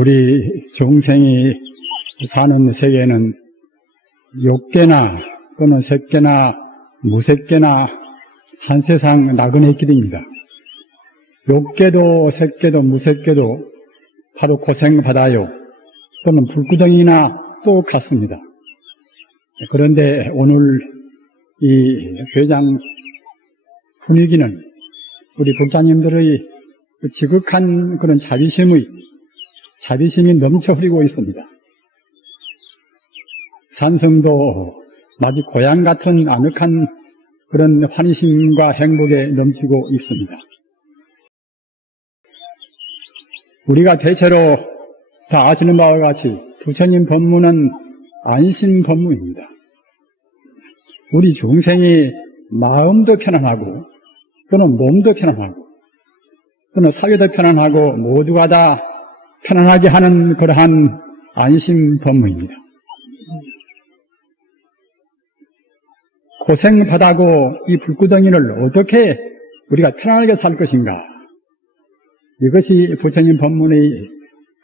우리 중생이 사는 세계는 욕계나 또는 색계나 무색계나 한 세상 나그네 길입니다. 욕계도 색계도 무색계도 바로 고생받아요. 또는 불구덩이나 똑같습니다. 그런데 오늘 이 회장 분위기는 우리 독자님들의 지극한 그런 자비심이 넘쳐 흐르고 있습니다. 산성도 마치 고향 같은 아늑한 그런 환희심과 행복에 넘치고 있습니다. 우리가 대체로 다 아시는 바와 같이 부처님 법문은 안심 법문입니다. 우리 중생이 마음도 편안하고 또는 몸도 편안하고 또는 사회도 편안하고 모두가 다 편안하게 하는 그러한 안심 법문입니다. 고생받아고 이 불구덩이를 어떻게 우리가 편안하게 살 것인가? 이것이 부처님 법문의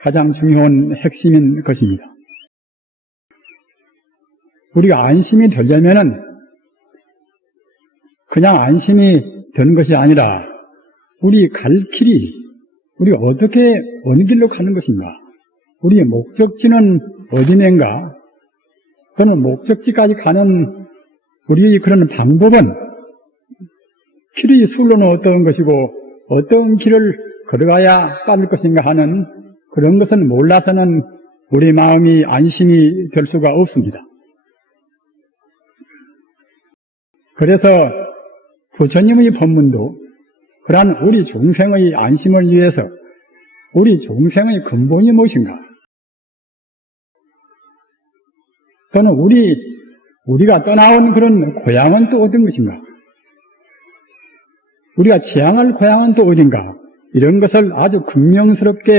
가장 중요한 핵심인 것입니다. 우리가 안심이 되려면은 그냥 안심이 되는 것이 아니라 우리 갈 길이 우리가 어떻게 어느 길로 가는 것인가? 우리의 목적지는 어디인가? 또는 목적지까지 가는 우리의 그런 방법은 길의 술로는 어떤 것이고 어떤 길을 걸어가야 빠를 것인가 하는 그런 것은 몰라서는 우리 마음이 안심이 될 수가 없습니다. 그래서 부처님의 법문도 그러한 우리 중생의 안심을 위해서 우리 중생의 근본이 무엇인가? 또는 우리가 떠나온 그런 고향은 또 어떤 것인가? 우리가 지향할 고향은 또 어딘가? 이런 것을 아주 극명스럽게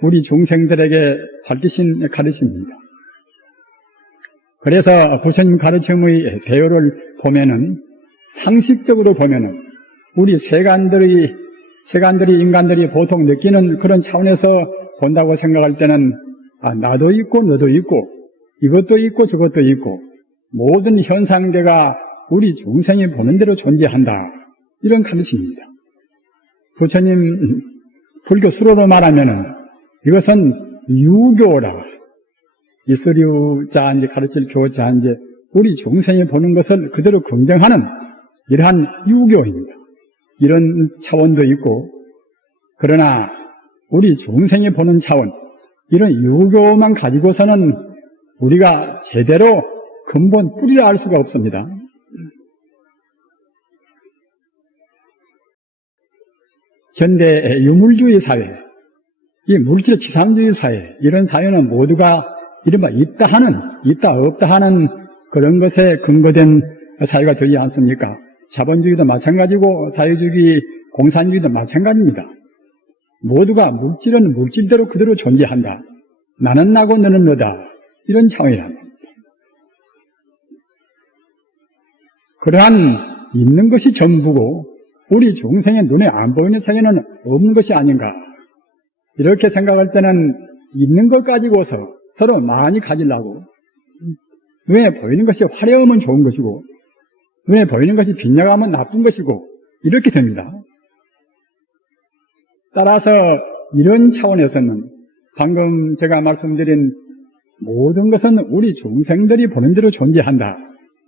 우리 중생들에게 밝히신 가르침입니다. 그래서 부처님 가르침의 대요를 보면은 상식적으로 보면은 우리 세간들이 인간들이 보통 느끼는 그런 차원에서 본다고 생각할 때는 나도 있고 너도 있고 이것도 있고 저것도 있고 모든 현상계가 우리 중생이 보는 대로 존재한다. 이런 가르침입니다. 부처님 불교 수로로 말하면은 이것은 유교라. 이슬유자 이제 가르칠 교자 이제 우리 중생이 보는 것을 그대로 긍정하는 이러한 유교입니다. 이런 차원도 있고 그러나 우리 중생이 보는 차원 이런 유교만 가지고서는 우리가 제대로 근본 뿌리를 알 수가 없습니다. 현대 유물주의 사회, 이 물질 지상주의 사회, 이런 사회는 모두가 이른바 있다 없다 하는 그런 것에 근거된 사회가 되지 않습니까? 자본주의도 마찬가지고 사회주의, 공산주의도 마찬가지입니다. 모두가 물질은 물질대로 그대로 존재한다. 나는 나고 너는 너다. 이런 차원이란 말입니다. 그러한 있는 것이 전부고 우리 중생의 눈에 안 보이는 세계는 없는 것이 아닌가. 이렇게 생각할 때는 있는 것 가지고서 서로 많이 가지려고 눈에 보이는 것이 화려하면 좋은 것이고 눈에 보이는 것이 빗나가면 나쁜 것이고 이렇게 됩니다. 따라서 이런 차원에서는 방금 제가 말씀드린 모든 것은 우리 중생들이 보는 대로 존재한다.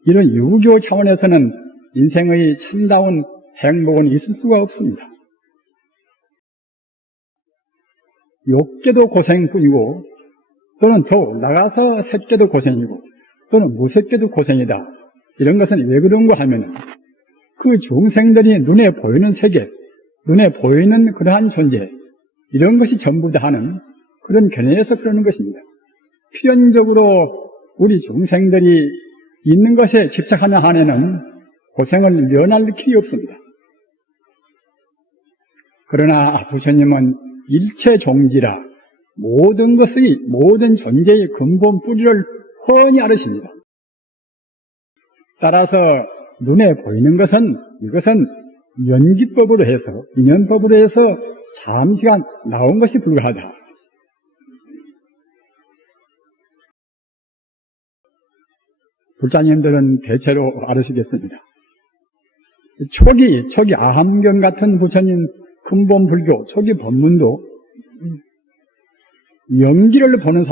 이런 유교 차원에서는 인생의 참다운 행복은 있을 수가 없습니다. 욕계도 고생뿐이고 또는 더 올라가서 색계도 고생이고 또는 무색계도 고생이다. 이런 것은 왜 그런가 하면 그 중생들이 눈에 보이는 세계, 눈에 보이는 그러한 존재 이런 것이 전부다 하는 그런 견해에서 그러는 것입니다. 필연적으로 우리 중생들이 있는 것에 집착하는 한에는 고생을 면할 길이 없습니다. 그러나 부처님은 일체 종지라 모든 존재의 근본 뿌리를 훤히 알으십니다. 따라서 눈에 보이는 것은 이것은 연기법으로 해서 인연법으로 해서 잠시간 나온 것이 불가하다. 불자님들은 대체로 알으시겠습니다. 초기 아함경 같은 부처님 근본불교 초기 법문도 연기를 보는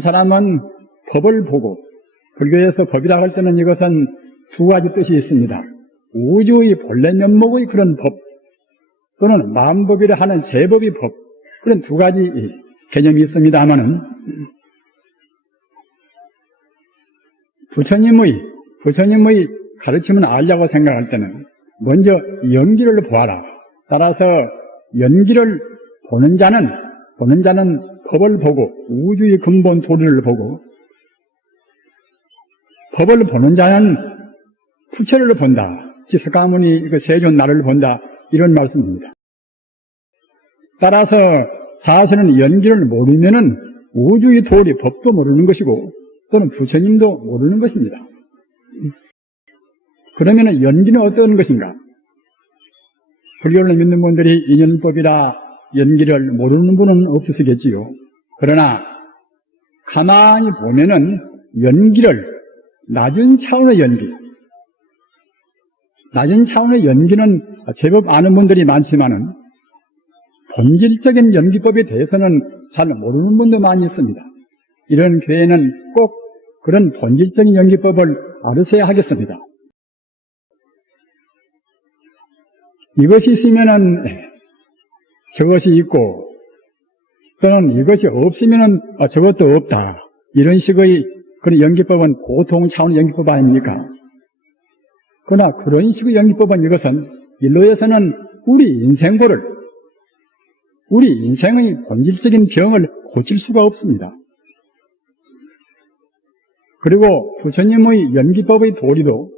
사람은 법을 보고, 불교에서 법이라고 할 때는 이것은 두 가지 뜻이 있습니다. 우주의 본래 면목의 그런 법, 또는 만법이라 하는 제법의 법, 그런 두 가지 개념이 있습니다만은, 부처님의 가르침을 알려고 생각할 때는 먼저 연기를 보아라. 따라서 연기를 보는 자는 법을 보고, 우주의 근본 도리를 보고, 법을 보는 자는 부처를 본다. 석가모니 세존 나를 본다. 이런 말씀입니다. 따라서 사실은 연기를 모르면은 우주의 도리, 법도 모르는 것이고, 또는 부처님도 모르는 것입니다. 그러면 연기는 어떤 것인가? 불교를 믿는 분들이 인연법이라 연기를 모르는 분은 없으시겠지요. 그러나 가만히 보면은 연기를 낮은 차원의 연기는 제법 아는 분들이 많지만은 본질적인 연기법에 대해서는 잘 모르는 분도 많이 있습니다. 이런 교회는 꼭 그런 본질적인 연기법을 알으셔야 하겠습니다. 이것이 있으면은 저것이 있고, 또는 이것이 없으면은 저것도 없다. 이런 식의 그런 연기법은 보통 차원의 연기법 아닙니까? 그러나 그런 식의 연기법은 이것은 일로에서는 우리 인생의 본질적인 병을 고칠 수가 없습니다. 그리고 부처님의 연기법의 도리도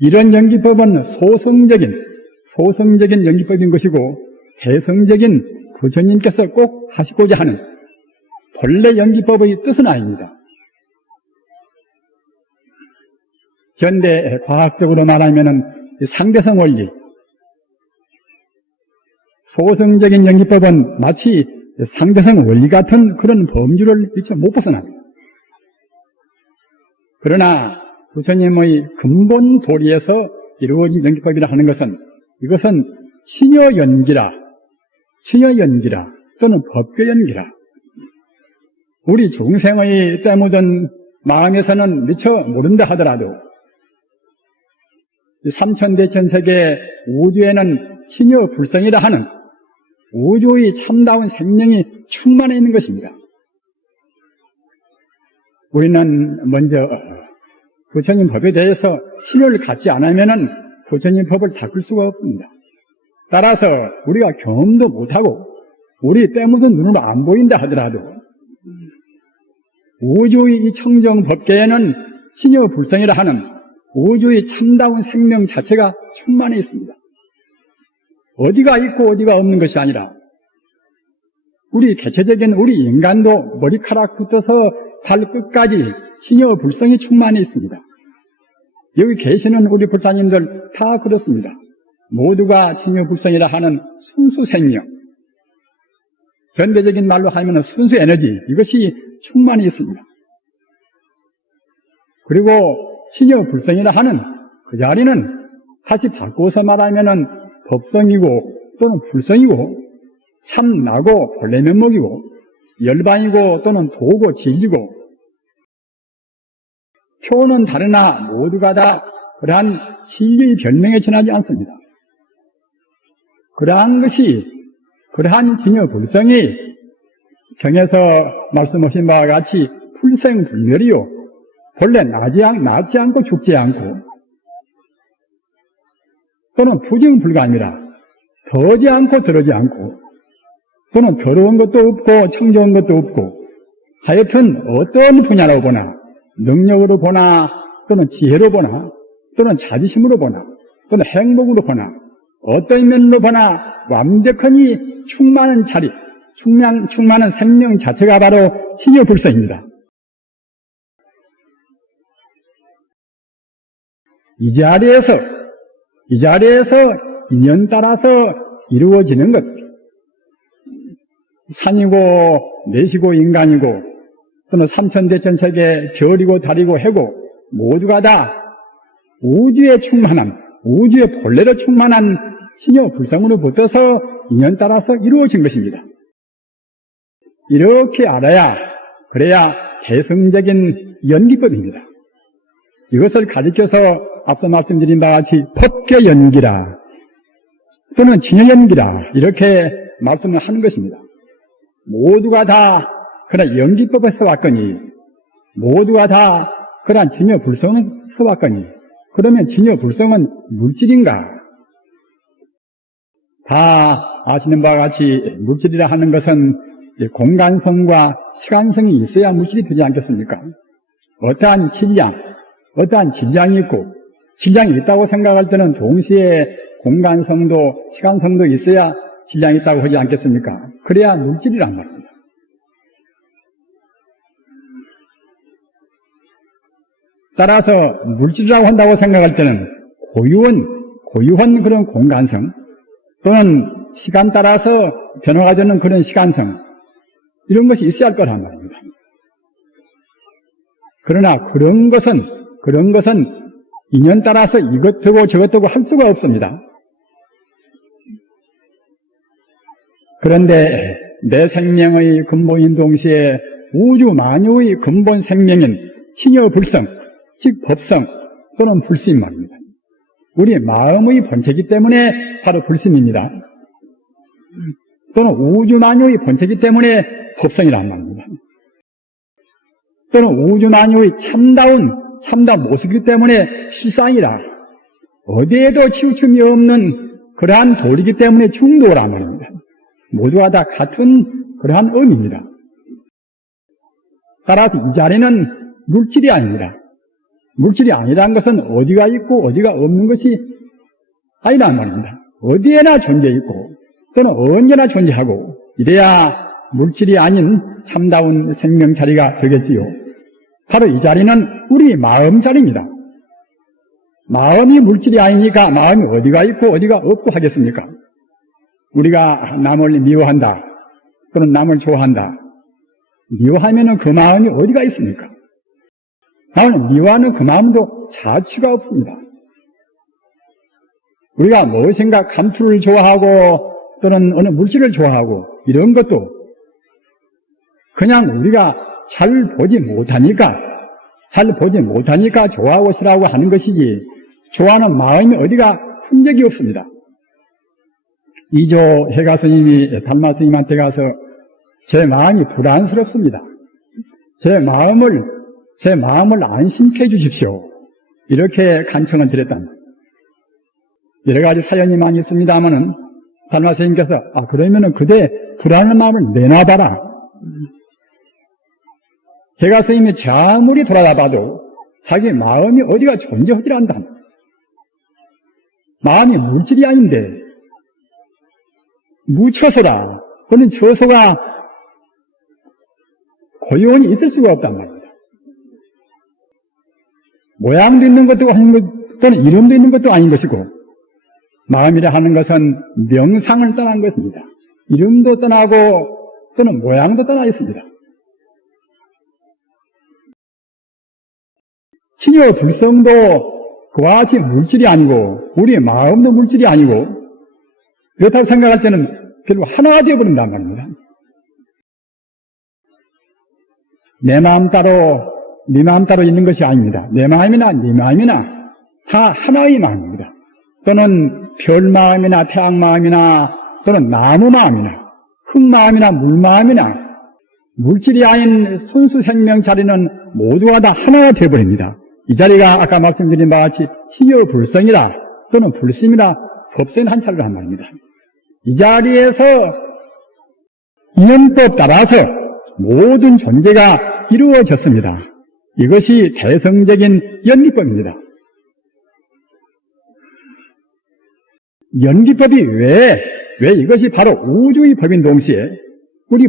이런 연기법은 소성적인 연기법인 것이고, 해성적인 부처님께서 꼭 하시고자 하는 본래 연기법의 뜻은 아닙니다. 현대 과학적으로 말하면은 상대성 원리, 소성적인 연기법은 마치 상대성 원리 같은 그런 범주를 못 벗어납니다. 그러나 부처님의 근본 도리에서 이루어진 연기법이라 하는 것은 이것은 친여연기라 또는 법교연기라. 우리 중생의 때 묻은 마음에서는 미처 모른다 하더라도 삼천대천세계 우주에는 친여불성이라 하는 우주의 참다운 생명이 충만해 있는 것입니다. 우리는 먼저 부처님 법에 대해서 신을 갖지 않으면은 부처님 법을 닦을 수가 없습니다. 따라서 우리가 경험도 못하고 우리 때 묻은 눈으로 안 보인다 하더라도 우주의 이 청정 법계에는 신여불성이라 하는 우주의 참다운 생명 자체가 충만해 있습니다. 어디가 있고 어디가 없는 것이 아니라 우리 개체적인 우리 인간도 머리카락부터서 발끝까지 신여불성이 충만해 있습니다. 여기 계시는 우리 불자님들 다 그렇습니다. 모두가 신여불성이라 하는 순수 생명, 현대적인 말로 하면 순수 에너지, 이것이 충만히 있습니다. 그리고 신여불성이라 하는 그 자리는 다시 바꿔서 말하면 법성이고 또는 불성이고 참나고 본래 면목이고 열반이고 또는 도고 진리고 표는 다르나 모두가 다 그러한 진리의 별명에 지나지 않습니다. 그러한 진여불성이 경에서 말씀하신 바와 같이 풀생불멸이요 본래 나지 않고 죽지 않고 또는 부정불감이라 더지 않고 들어지 않고 또는 더러운 것도 없고 청정한 것도 없고 하여튼 어떤 분야로 보나 능력으로 보나 또는 지혜로 보나 또는 자비심으로 보나 또는 행복으로 보나 어떤 면으로 보나 완벽하니 충만한 자리, 충만한 생명 자체가 바로 신여불성입니다. 이 자리에서 인연 따라서 이루어지는 것, 산이고 내시고 인간이고 또는 삼천대천세계 별이고 달이고 해고 모두가 다 우주에 충만한, 우주의 본래로 충만한 신여 불성으로 붙어서 인연 따라서 이루어진 것입니다. 이렇게 알아야, 그래야 대성적인 연기법입니다. 이것을 가리켜서 앞서 말씀드린 바와 같이 법계연기라 또는 진여연기라 이렇게 말씀을 하는 것입니다. 모두가 다 그러나 연기법에서 왔거니, 모두가 다 그러한 진여불성에서 왔거니, 그러면 진여불성은 물질인가? 다 아시는 바와 같이 물질이라 하는 것은 공간성과 시간성이 있어야 물질이 되지 않겠습니까? 어떠한 질량이 있고, 질량이 있다고 생각할 때는 동시에 공간성도 시간성도 있어야 질량이 있다고 하지 않겠습니까? 그래야 물질이란 말입니다. 따라서 물질이라고 한다고 생각할 때는 고유한 그런 공간성 또는 시간 따라서 변화가 되는 그런 시간성 이런 것이 있어야 할 거란 말입니다. 그러나 그런 것은 인연 따라서 이것하고 저것하고 할 수가 없습니다. 그런데 내 생명의 근본인 동시에 우주 만유의 근본 생명인 친여불성, 즉 법성 또는 불심 말입니다. 우리 마음의 본체이기 때문에 바로 불심입니다. 또는 우주 만유의 본체이기 때문에 법성이란 말입니다. 또는 우주 만유의 참다운 모습이기 때문에 실상이라 어디에도 치우침이 없는 그러한 도리이기 때문에 중도란 말입니다. 모두가 다 같은 그러한 의미입니다. 따라서 이 자리는 물질이 아닙니다. 물질이 아니라는 것은 어디가 있고 어디가 없는 것이 아니란 말입니다. 어디에나 존재있고 또는 언제나 존재하고 이래야 물질이 아닌 참다운 생명 자리가 되겠지요. 바로 이 자리는 우리 마음 자리입니다. 마음이 물질이 아니니까 마음이 어디가 있고 어디가 없고 하겠습니까? 우리가 남을 미워한다 또는 남을 좋아한다. 미워하면은 그 마음이 어디가 있습니까? 나는 미워하는 그 마음도 자취가 없습니다. 우리가 무엇인가 감투를 좋아하고 또는 어느 물질을 좋아하고 이런 것도 그냥 우리가 잘 보지 못하니까 좋아하고 싫어하고 하는 것이지 좋아하는 마음이 어디가 흔적이 없습니다. 이조 해가 스님이 달마 스님한테 가서 제 마음이 불안스럽습니다. 제 마음을 안심케 해 주십시오. 이렇게 간청을 드렸답니다. 여러 가지 사연이 많이 있습니다만은 달마 스님께서 그러면은 그대 불안한 마음을 내놔봐라. 해가 스님이 아무리 돌아다봐도 자기 마음이 어디가 존재하지 않다. 마음이 물질이 아닌데 무처소다. 그런 처소가 고요히 있을 수가 없단 말입니다. 모양도 있는 것도 아닌 것 또는 이름도 있는 것도 아닌 것이고 마음이라 하는 것은 명상을 떠난 것입니다. 이름도 떠나고 또는 모양도 떠나 있습니다. 친여 불성도 그와 같이 물질이 아니고 우리의 마음도 물질이 아니고 그렇다고 생각할 때는 결국 하나가 되어버린단 말입니다. 내 마음 따로 네 마음 따로 있는 것이 아닙니다. 내 마음이나 네 마음이나 다 하나의 마음입니다. 또는 별 마음이나 태양 마음이나 또는 나무 마음이나 흙 마음이나 물 마음이나 물질이 아닌 순수 생명 자리는 모두가 다 하나가 되어버립니다. 이 자리가 아까 말씀드린 바와 같이 치여불성이라 또는 불심이라 법성인 한 차례로 한 말입니다. 이 자리에서 인연법 따라서 모든 존재가 이루어졌습니다. 이것이 대성적인 연기법입니다. 연기법이 왜 이것이 바로 우주의 법인 동시에 우리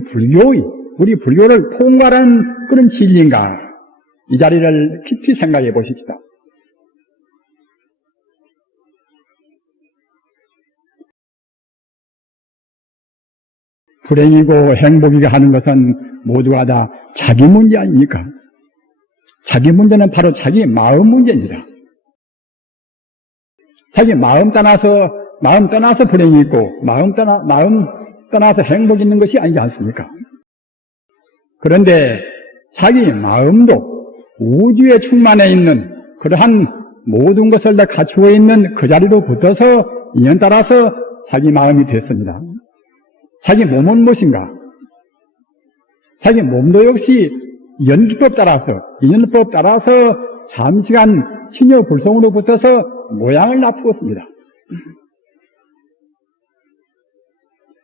불교를 통과하는 그런 진리인가? 이 자리를 깊이 생각해 보십시다. 불행이고 행복이고 하는 것은 모두가 다 자기 문제 아닙니까? 자기 문제는 바로 자기 마음 문제입니다. 자기 마음 떠나서 불행이 있고, 마음 떠나서 행복이 있는 것이 아니지 않습니까? 그런데 자기 마음도 우주에 충만해 있는 그러한 모든 것을 다 갖추고 있는 그 자리로 붙어서 인연 따라서 자기 마음이 됐습니다. 자기 몸은 무엇인가? 자기 몸도 역시 연기법 따라서, 인연법 따라서 잠시간 친여 불성으로 붙어서 모양을 납두었습니다.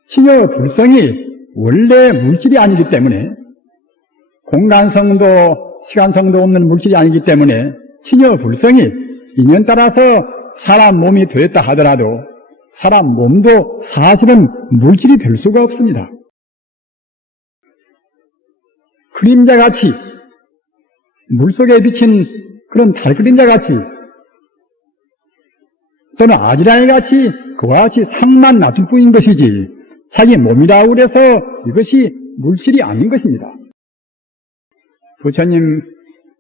친여 불성이 원래 물질이 아니기 때문에, 공간성도 시간성도 없는 물질이 아니기 때문에 친여 불성이 인연 따라서 사람 몸이 되었다 하더라도 사람 몸도 사실은 물질이 될 수가 없습니다. 그림자같이, 물속에 비친 그런 달그림자같이 또는 아지랑이같이 그와 같이 상만 놔둘 뿐인 것이지 자기 몸이라고 그래서 이것이 물질이 아닌 것입니다. 부처님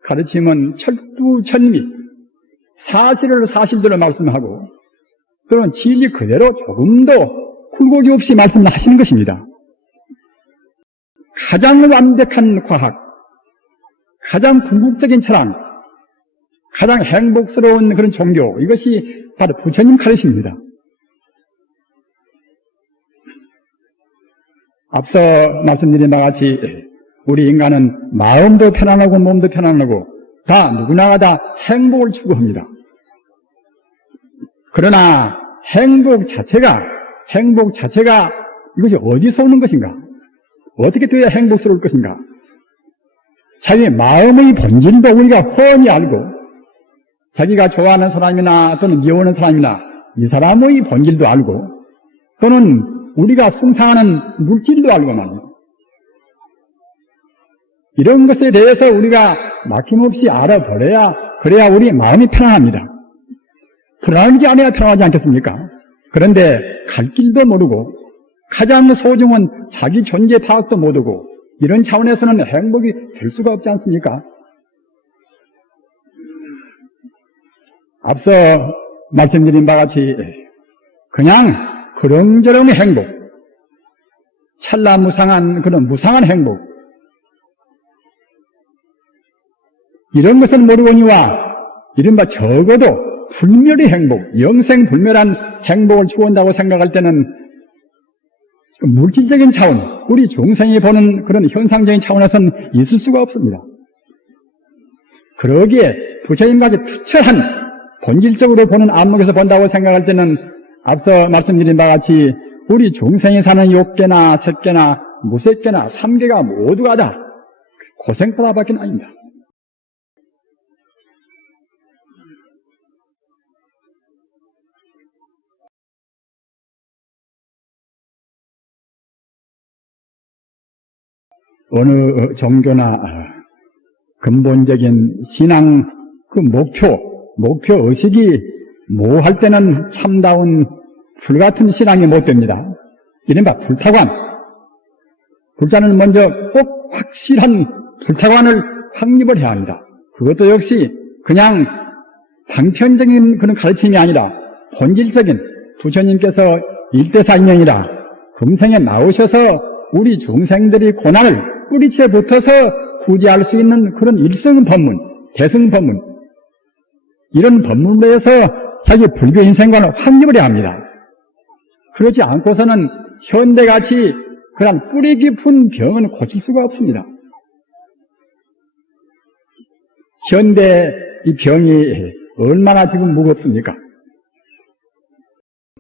가르침은 철두철미, 사실을 사실대로 말씀하고 또는 진리 그대로 조금도 굴곡이 없이 말씀을 하시는 것입니다. 가장 완벽한 과학, 가장 궁극적인 철학, 가장 행복스러운 그런 종교, 이것이 바로 부처님 가르침입니다. 앞서 말씀드린 바와 같이 우리 인간은 마음도 편안하고 몸도 편안하고 다 누구나가 다 행복을 추구합니다. 그러나 행복 자체가 이것이 어디서 오는 것인가? 어떻게 되어야 행복스러울 것인가? 자기 마음의 본질도 우리가 훤히 알고 자기가 좋아하는 사람이나 또는 미워하는 사람이나 이 사람의 본질도 알고 또는 우리가 숭상하는 물질도 알고 말이에요. 이런 것에 대해서 우리가 막힘없이 알아버려야 그래야 우리 마음이 편안합니다. 불안하지 않아야 편안하지 않겠습니까? 그런데 갈 길도 모르고 가장 소중한 자기 존재 파악도 못하고 이런 차원에서는 행복이 될 수가 없지 않습니까? 앞서 말씀드린 바와 같이 그냥 그런저런 행복, 찰나무상한 그런 무상한 행복, 이런 것은 모르거니와 이른바 적어도 불멸의 행복, 영생불멸한 행복을 추구한다고 생각할 때는 물질적인 차원, 우리 중생이 보는 그런 현상적인 차원에서는 있을 수가 없습니다. 그러기에 부처님까지 투철한 본질적으로 보는 안목에서 본다고 생각할 때는 앞서 말씀드린 바와 같이 우리 중생이 사는 욕계나 색계나 무색계나 삼계가 모두가 다 고생바다밖에 아닙니다. 어느 종교나 근본적인 신앙 그 목표 의식이 모호할 때는 참다운 불같은 신앙이 못 됩니다. 이른바 불타관. 불자는 먼저 꼭 확실한 불타관을 확립을 해야 합니다. 그것도 역시 그냥 단편적인 그런 가르침이 아니라 본질적인 부처님께서 일대사인명이라 금생에 나오셔서 우리 중생들이 고난을 뿌리채 붙어서 구제할 수 있는 그런 일성법문, 대승법문, 이런 법문으로 해서 자기 불교 인생관을 확립을 해야 합니다. 그렇지 않고서는 현대같이 그런 뿌리 깊은 병은 고칠 수가 없습니다. 현대 이 병이 얼마나 지금 무겁습니까?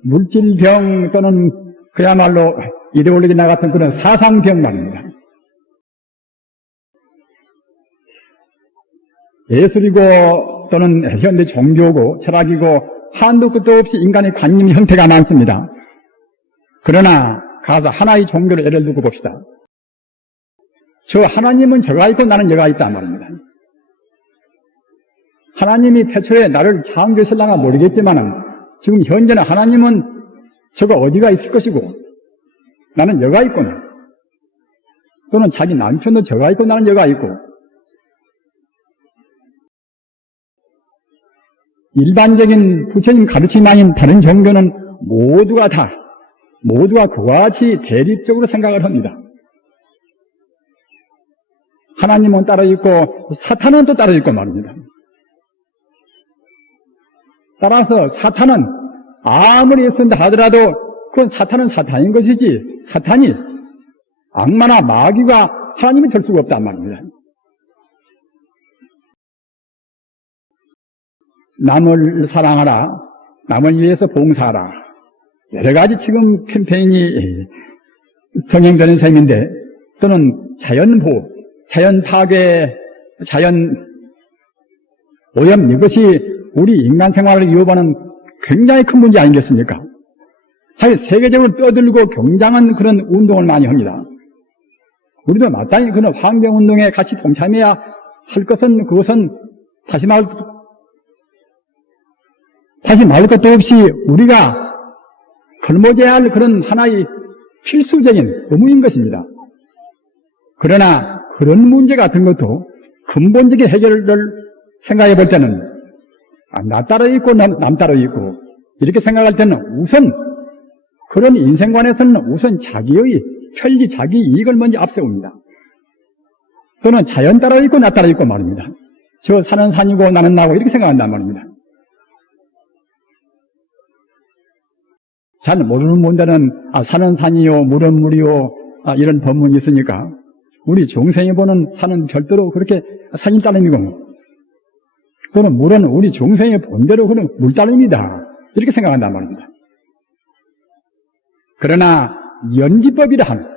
물질병 또는 그야말로 이데올로기나 같은 그런 사상병 말입니다. 예술이고 또는 현대 종교고 철학이고 한도 끝도 없이 인간의 관념 형태가 많습니다. 그러나 가서 하나의 종교를 예를 두고 봅시다. 저 하나님은 저가 있고 나는 여가 있다 말입니다. 하나님이 태초에 나를 창조했을랑가 모르겠지만 지금 현재는 하나님은 저가 어디가 있을 것이고 나는 여가 있구나. 또는 자기 남편도 저가 있고 나는 여가 있고, 일반적인 부처님 가르침이 아닌 다른 종교는 모두가 그와 같이 대립적으로 생각을 합니다. 하나님은 따로 있고 사탄은 또 따로 있고 말입니다. 따라서 사탄은 아무리 쓴다 하더라도 그건 사탄은 사탄인 것이지, 사탄이 악마나 마귀가 하나님이 될 수가 없단 말입니다. 남을 사랑하라, 남을 위해서 봉사하라, 여러 가지 지금 캠페인이 병행되는 셈인데, 또는 자연보호, 자연 파괴, 자연 오염, 이것이 우리 인간 생활을 이어가는 굉장히 큰 문제 아니겠습니까? 사실 세계적으로 떠들고 경장한 그런 운동을 많이 합니다. 우리도 마땅히 그런 환경운동에 같이 동참해야 할 것은, 그것은 다시 말할 것도 없이 우리가 걸머져야 할 그런 하나의 필수적인 의무인 것입니다. 그러나 그런 문제 같은 것도 근본적인 해결을 생각해 볼 때는 나 따로 있고 남 따로 있고 이렇게 생각할 때는 우선 그런 인생관에서는 우선 자기의 편리, 자기 이익을 먼저 앞세웁니다. 또는 자연 따로 있고 나 따로 있고 말입니다. 저 산은 산이고 나는 나고 이렇게 생각한단 말입니다. 잘 모르는 분들은 산은 산이요 물은 물이요 이런 법문이 있으니까 우리 중생이 보는 산은 별도로 그렇게 산이 따름이고, 또는 물은 우리 중생의 본대로 그런 물 따름이다 이렇게 생각한단 말입니다. 그러나 연기법이라 하는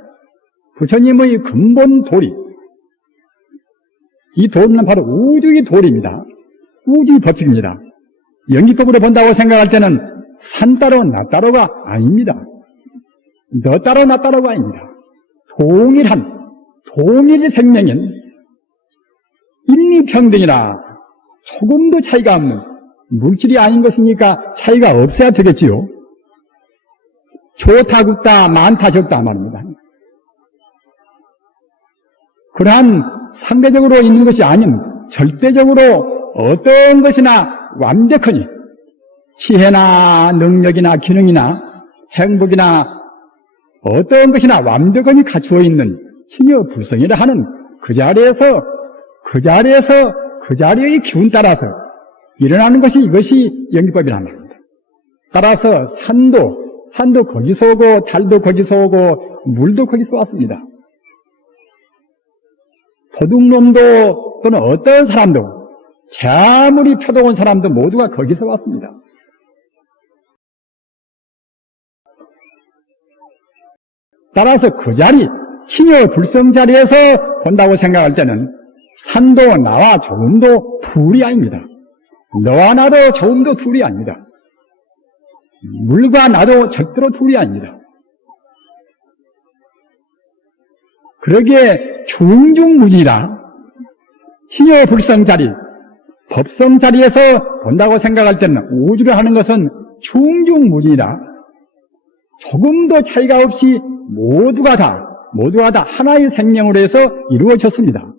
부처님의 근본 도리, 이 도리는 바로 우주의 도리입니다. 우주의 법칙입니다. 연기법으로 본다고 생각할 때는 산 따로 나 따로가 아닙니다. 너 따로 나 따로가 아닙니다. 동일 생명인 인리평등이라 조금도 차이가 없는 물질이 아닌 것이니까 차이가 없어야 되겠지요. 좋다 굵다 많다 적다 말입니다. 그러한 상대적으로 있는 것이 아닌 절대적으로 어떤 것이나 완벽하니 지혜나 능력이나 기능이나 행복이나 어떤 것이나 완벽하니 갖추어 있는 치여불성이라 하는 그 자리의 기운 따라서 일어나는 것이 이것이 연기법이란 말입니다. 따라서 산도 거기서 오고 달도 거기서 오고 물도 거기서 왔습니다. 도둑놈도 또는 어떤 사람도 제 아무리 표동한 사람도 모두가 거기서 왔습니다. 따라서 그 자리, 치여불성 자리에서 본다고 생각할 때는 산도 나와 조금도 둘이 아닙니다. 너와 나도 조금도 둘이 아닙니다. 물과 나도 절대로 둘이 아닙니다. 그러기에 중중무진이라 치여불성 자리, 법성 자리에서 본다고 생각할 때는 우주를 하는 것은 중중무진이라 조금도 차이가 없이 모두가 다 하나의 생명으로 해서 이루어졌습니다.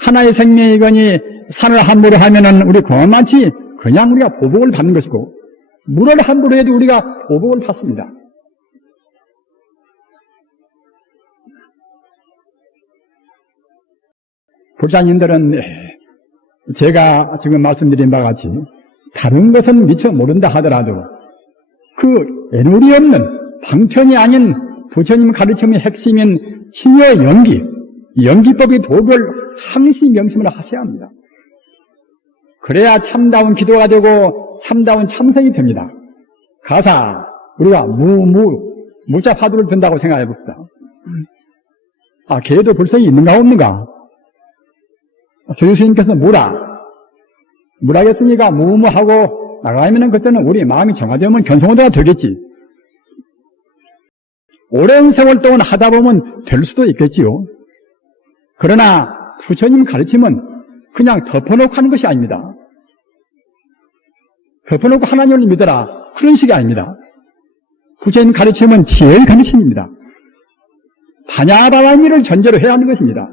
하나의 생명이거니 산을 함부로 하면은 우리 공원만치 그냥 우리가 보복을 받는 것이고, 물을 함부로 해도 우리가 보복을 받습니다. 불자님들은 제가 지금 말씀드린 바와 같이 다른 것은 미처 모른다 하더라도 그 애누리 없는 방편이 아닌 부처님 가르침의 핵심인 치여 연기법의 도를 항시 명심을 하셔야 합니다. 그래야 참다운 기도가 되고 참다운 참선이 됩니다. 가사 우리가 무자 화두를 든다고 생각해 봅시다. 걔도 불성이 있는가 없는가? 조유스님께서 무라겠으니까 무무하고 나가면은 그때는 우리 마음이 정화되면 견성호도가 되겠지. 오랜 세월 동안 하다 보면 될 수도 있겠지요. 그러나 부처님 가르침은 그냥 덮어놓고 하는 것이 아닙니다. 덮어놓고 하나님을 믿어라 그런 식이 아닙니다. 부처님 가르침은 지혜의 가르침입니다. 반야바와미를 전제로 해야 하는 것입니다.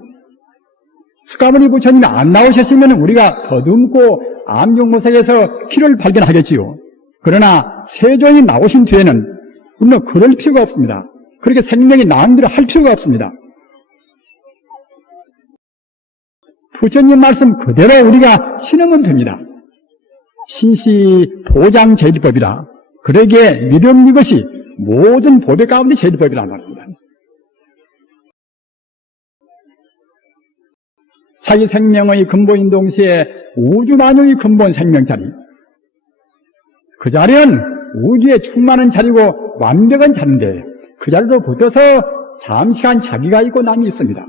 수가모니 부처님이 안 나오셨으면 우리가 더듬고 암용모색에서 키를 발견하겠지요. 그러나 세존이 나오신 뒤에는 물론 그럴 필요가 없습니다. 그렇게 생명이 나은 대로 할 필요가 없습니다. 부처님 말씀 그대로 우리가 신으면 됩니다. 신시 보장 제일법이라. 그러기에 믿음 이것이 모든 법의 가운데 제일법이란 말입니다. 자기 생명의 근본인 동시에 우주만유의 근본 생명자리. 그 자리는 우주에 충만한 자리고 완벽한 자리인데 그 자리로 붙어서 잠시간 자기가 있고 남이 있습니다.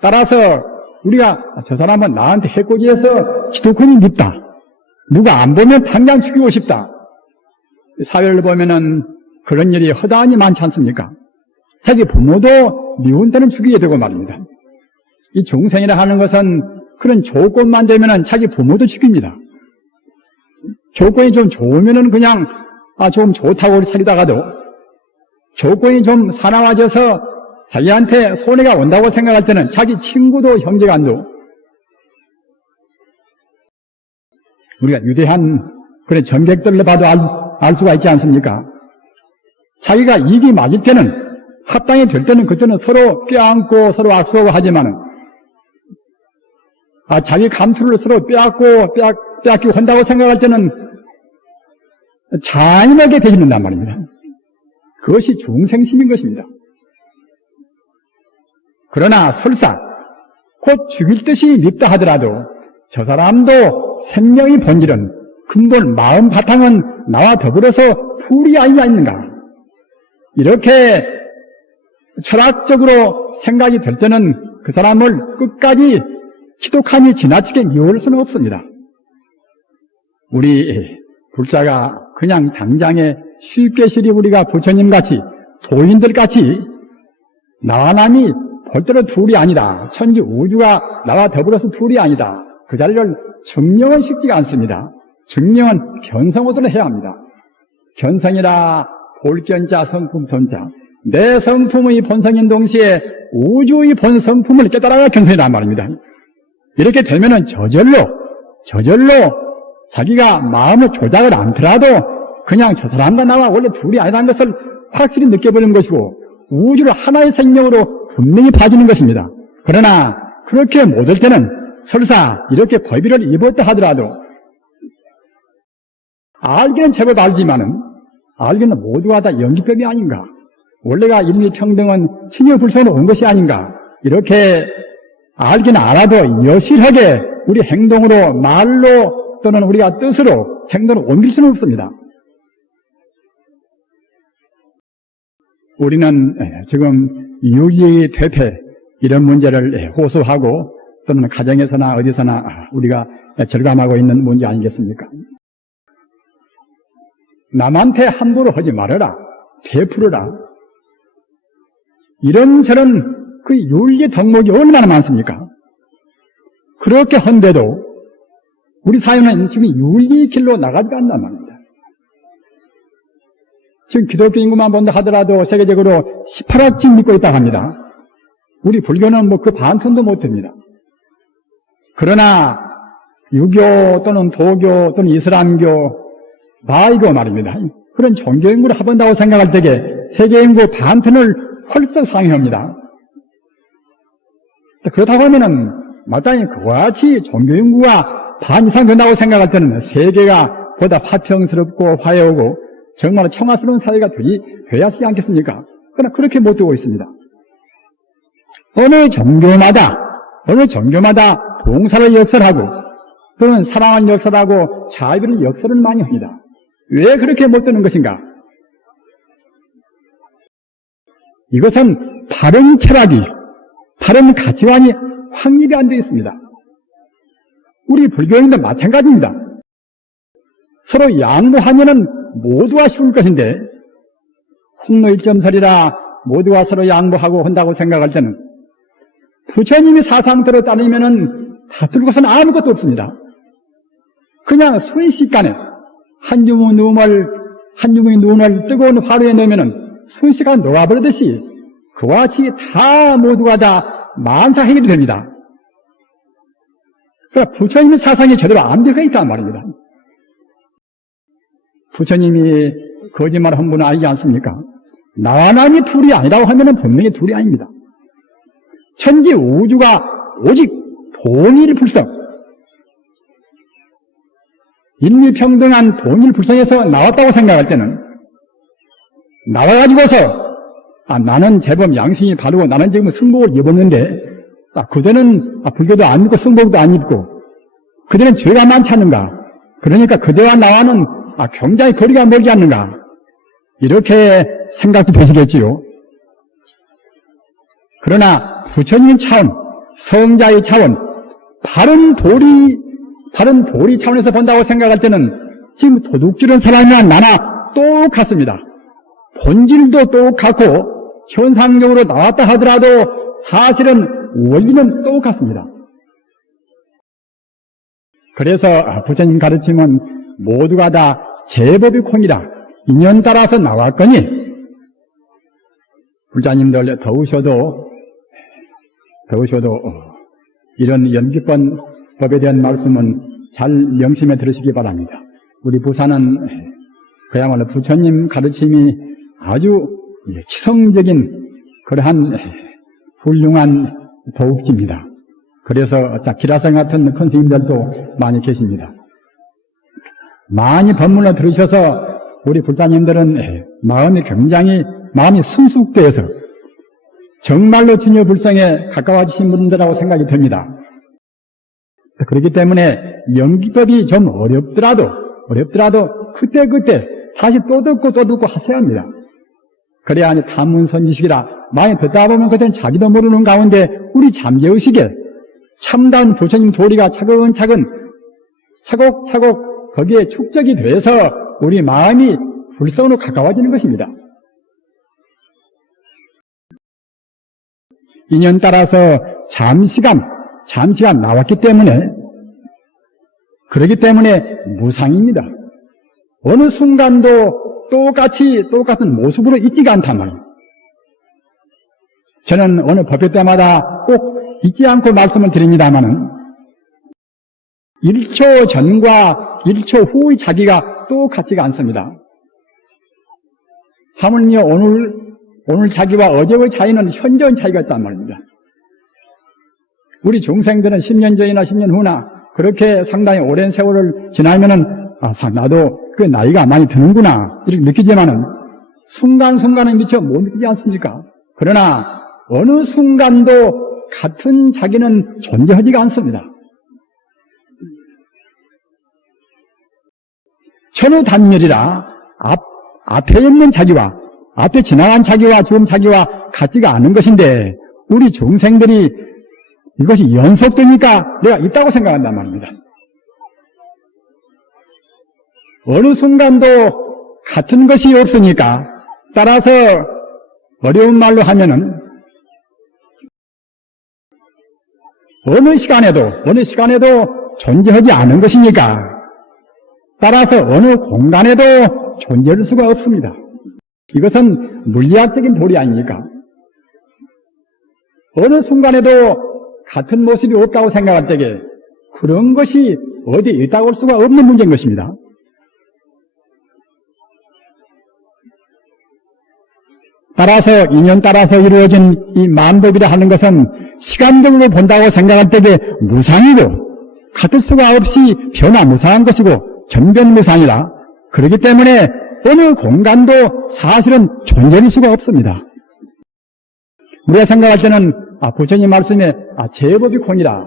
따라서 우리가 저 사람은 나한테 해코지해서 기독권이 밉다. 누가 안 보면 당장 죽이고 싶다. 사회를 보면은 그런 일이 허다하니 많지 않습니까? 자기 부모도 미운 때는 죽이게 되고 말입니다. 이 중생이라 하는 것은 그런 조건만 되면은 자기 부모도 죽입니다. 조건이 좀 좋으면은 그냥 좀 좋다고 살리다가도 조건이 좀 사나워져서 자기한테 손해가 온다고 생각할 때는 자기 친구도 형제간도 우리가 위대한 그런 전객들을 봐도 알 수가 있지 않습니까? 자기가 이익이 맞을 때는 합당이 될 때는 그때는 서로 껴안고 서로 악수하고 하지만은 자기 감투를 서로 빼앗기고 한다고 생각할 때는 잔인하게 대입는단 말입니다. 그것이 중생심인 것입니다. 그러나 설사 곧 죽일 듯이 밉다 하더라도 저 사람도 생명의 본질은 근본 마음 바탕은 나와 더불어서 둘이 아니겠는가. 이렇게 철학적으로 생각이 될 때는 그 사람을 끝까지 기독함이 지나치게 미워할 수는 없습니다. 우리 불자가 그냥 당장에 쉽게 시리 우리가 부처님같이 도인들같이 나와 남이 절대로 둘이 아니다. 천지 우주가 나와 더불어서 둘이 아니다. 그 자리를 증명은 쉽지가 않습니다. 증명은 견성으로 해야 합니다. 견성이라 볼견자 성품 손자. 내 성품의 본성인 동시에 우주의 본성품을 깨달아야 견성이란 말입니다. 이렇게 되면은 저절로 자기가 마음을 조작을 않더라도 그냥 저 사람과 나와 원래 둘이 아니라는 것을 확실히 느껴보는 것이고 우주를 하나의 생명으로 분명히 봐지는 것입니다. 그러나 그렇게 못할 때는 설사 이렇게 벌비를 입었다 하더라도 알기는 제법 알지만은 알기는 모두가 다 연기병이 아닌가. 원래가 인미평등은 친유불성으로 온 것이 아닌가. 이렇게 알기는 알아도 여실하게 우리 행동으로 말로 또는 우리가 뜻으로 행동을 옮길 수는 없습니다. 우리는 지금 유기 퇴폐 이런 문제를 호소하고 또는 가정에서나 어디서나 우리가 절감하고 있는 문제 아니겠습니까? 남한테 함부로 하지 말아라. 베풀어라. 이런저런 그 윤리 덕목이 얼마나 많습니까? 그렇게 한데도 우리 사회는 지금 윤리 길로 나가지가 않단 말입니다. 지금 기독교 인구만 본다 하더라도 세계적으로 18억씩 믿고 있다고 합니다. 우리 불교는 뭐 그 반푼도 못 됩니다. 그러나 유교 또는 도교 또는 이슬람교 바이고 말입니다. 그런 종교 인구를 합한다고 생각할 때에 세계 인구 반푼을 헐썩 상회합니다. 그렇다고 하면은 마땅히 그와 같이 종교 인구가 반 이상 된다고 생각할 때는 세계가 보다 화평스럽고 화해하고 정말 청아스러운 사회가 돼야 하지 않겠습니까? 그러나 그렇게 못 되고 있습니다. 어느 종교마다 봉사를 역설하고 또는 사랑을 역설하고 자비를 역설을 많이 합니다. 왜 그렇게 못 되는 것인가? 이것은 바른 철학이, 바른 가치관이 확립이 안 되어 있습니다. 우리 불교인도 마찬가지입니다. 서로 양보하면은 모두가 쉬울 것인데 홍로일점설이라 모두가 서로 양보하고 한다고 생각할 때는 부처님이 사상대로 따르면은 다툴 것은 아무것도 없습니다. 그냥 순식간에 한 주먹의 눈을 뜨거운 화로에 넣으면은 순식간에 녹아버리듯이 그와 같이 다 모두가 다 만사 해결이 됩니다. 그러니까 부처님의 사상이 제대로 안 되어 있단 말입니다. 부처님이 거짓말 한 분은 아니지 않습니까? 나와 남이 둘이 아니라고 하면 분명히 둘이 아닙니다. 천지 우주가 오직 동일불성, 인류평등한 동일불성에서 나왔다고 생각할 때는 나와가지고서 나는 제법 양심이 바르고 나는 지금 승복을 입었는데 그대는 불교도 안 믿고 승복도 안 입고 그대는 죄가 많지 않는가? 그러니까 그대와 나와는 굉장히 거리가 멀지 않는가? 이렇게 생각도 되시겠지요. 그러나 부처님 차원, 성자의 차원, 바른 도리 차원에서 본다고 생각할 때는 지금 도둑질은 사람이나 나나 똑같습니다. 본질도 똑같고 현상적으로 나왔다 하더라도 사실은 원리는 똑같습니다. 그래서 부처님 가르침은 모두가 다 제법이 콩이라 인연 따라서 나왔거니 불자님들 더우셔도 이런 연기권 법에 대한 말씀은 잘 명심해 들으시기 바랍니다. 우리 부산은 그야말로 부처님 가르침이 아주 치성적인 그러한 훌륭한 도읍지입니다. 그래서 기라상 같은 큰 스님들도 많이 계십니다. 많이 법문을 들으셔서 우리 불자님들은 마음이 순숙되어서 정말로 진여불성에 가까워지신 분들이라고 생각이 됩니다. 그렇기 때문에 연기법이 좀 어렵더라도 그때 다시 또 듣고 하셔야 합니다. 그래야 탐문선지식이라 많이 듣다 보면 그때는 자기도 모르는 가운데 우리 잠재의식에 참다운 부처님 도리가 차근차근 차곡차곡 거기에 축적이 돼서 우리 마음이 불성으로 가까워지는 것입니다. 인연 따라서 잠시간 나왔기 때문에 그렇기 때문에 무상입니다. 어느 순간도 똑같은 모습으로 있지가 않단 말입니다. 저는 어느 법회 때마다 꼭 잊지 않고 말씀을 드립니다마는 1초 전과 1초 후의 자기가 똑같지가 않습니다. 하물며 오늘 자기와 어제의 차이는 현저한 차이가 있단 말입니다. 우리 중생들은 10년 전이나 10년 후나 그렇게 상당히 오랜 세월을 지나면은 나도 그 나이가 많이 드는구나 이렇게 느끼지만은 순간순간은 미처 못 느끼지 않습니까? 그러나 어느 순간도 같은 자기는 존재하지가 않습니다. 천우단멸이라 앞에 있는 자기와 앞에 지나간 자기와 지금 자기와 같지가 않은 것인데 우리 중생들이 이것이 연속되니까 내가 있다고 생각한단 말입니다. 어느 순간도 같은 것이 없으니까 따라서 어려운 말로 하면은 어느 시간에도 존재하지 않은 것이니까 따라서 어느 공간에도 존재할 수가 없습니다. 이것은 물리학적인 도리 아닙니까? 어느 순간에도 같은 모습이 없다고 생각할 때에 그런 것이 어디에 있다고 할 수가 없는 문제인 것입니다. 따라서 인연 따라서 이루어진 이 만법이라 하는 것은 시간적으로 본다고 생각할 때에 무상이고 같을 수가 없이 변화무상한 것이고 전변무상이라 그렇기 때문에 어느 공간도 사실은 존재할 수가 없습니다. 우리가 생각할 때는 부처님 말씀에 제법이 공이라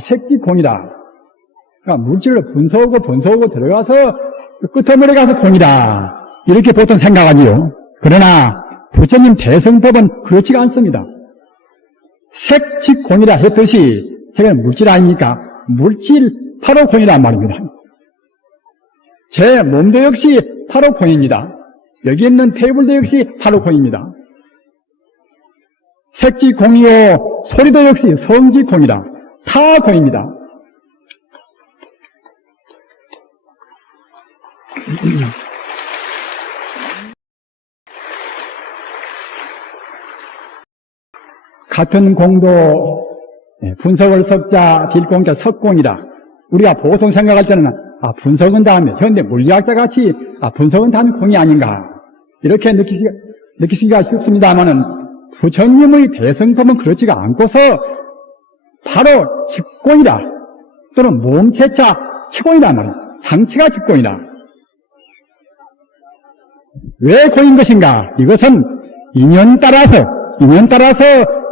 색지 공이라 그러니까 물질을 분소하고 들어가서 끝머리에 가서 공이라 이렇게 보통 생각하지요. 그러나 부처님 대성법은 그렇지가 않습니다. 색즉 공이라 했듯이 색은 물질 아닙니까? 물질 바로 공이란 말입니다. 제 몸도 역시 바로 공입니다. 여기 있는 테이블도 역시 바로 공입니다. 색지 공이요 소리도 역시 성지 공이라 다 공입니다. 같은 공도 분석을 석자, 딜공자, 석공이다. 우리가 보통 생각할 때는 분석은 다음에 현대 물리학자 같이 분석은 다음에 공이 아닌가 이렇게 느끼시기가 쉽습니다만은 부처님의 대성법은 그렇지가 않고서 바로 직공이다 또는 몸체차 체공이란 말이에요. 상체가 직공이다. 왜 공인 것인가? 이것은 인연 따라서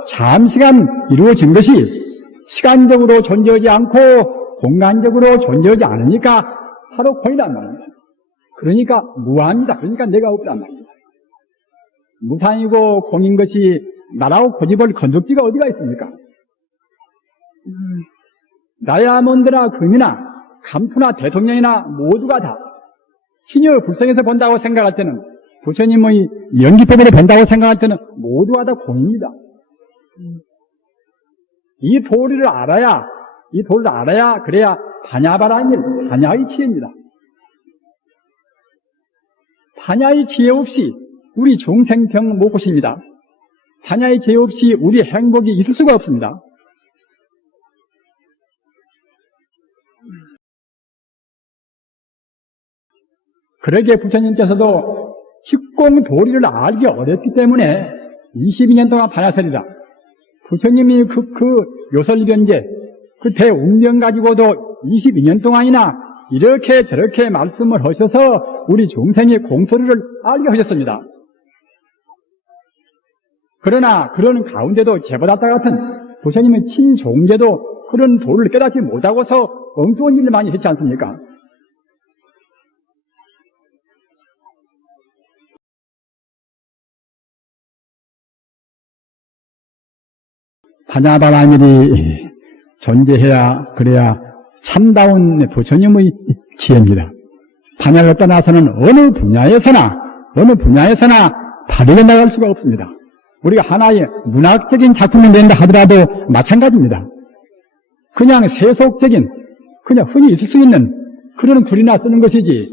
잠시간 이루어진 것이 시간적으로 존재하지 않고 공간적으로 존재하지 않으니까 바로 공이란 말입니다. 그러니까 무한이다. 그러니까 내가 없단 말입니다. 무상이고 공인 것이 나라고 고집을 건덕지가 어디가 있습니까? 다이아몬드나 금이나 감투나 대통령이나 모두가 다 신여 불성에서 본다고 생각할 때는 부처님의 연기법으로 본다고 생각할 때는 모두가 다 공입니다. 이 도리를 알아야 그래야 반야바라는 반야의 지혜입니다. 반야의 지혜 없이 우리 중생평 못 보십니다. 반야의 지혜 없이 우리 행복이 있을 수가 없습니다. 그러기에 부처님께서도 직공도리를 알기 어렵기 때문에 22년 동안 반야설이다. 부처님이 그 요설변제, 그 대운명 가지고도 22년 동안이나 이렇게 저렇게 말씀을 하셔서 우리 중생의 공토리를 알게 하셨습니다. 그러나 그런 가운데도 제보다타 같은 부처님의 친종제도 그런 도를 깨닫지 못하고서 엉뚱한 일을 많이 했지 않습니까? 반야바라밀이 존재해야 그래야 참다운 부처님의 지혜입니다. 반야를 떠나서는 어느 분야에서나 다르게 나갈 수가 없습니다. 우리가 하나의 문학적인 작품을 낸다 하더라도 마찬가지입니다. 그냥 세속적인, 그냥 흔히 있을 수 있는 그런 글이나 쓰는 것이지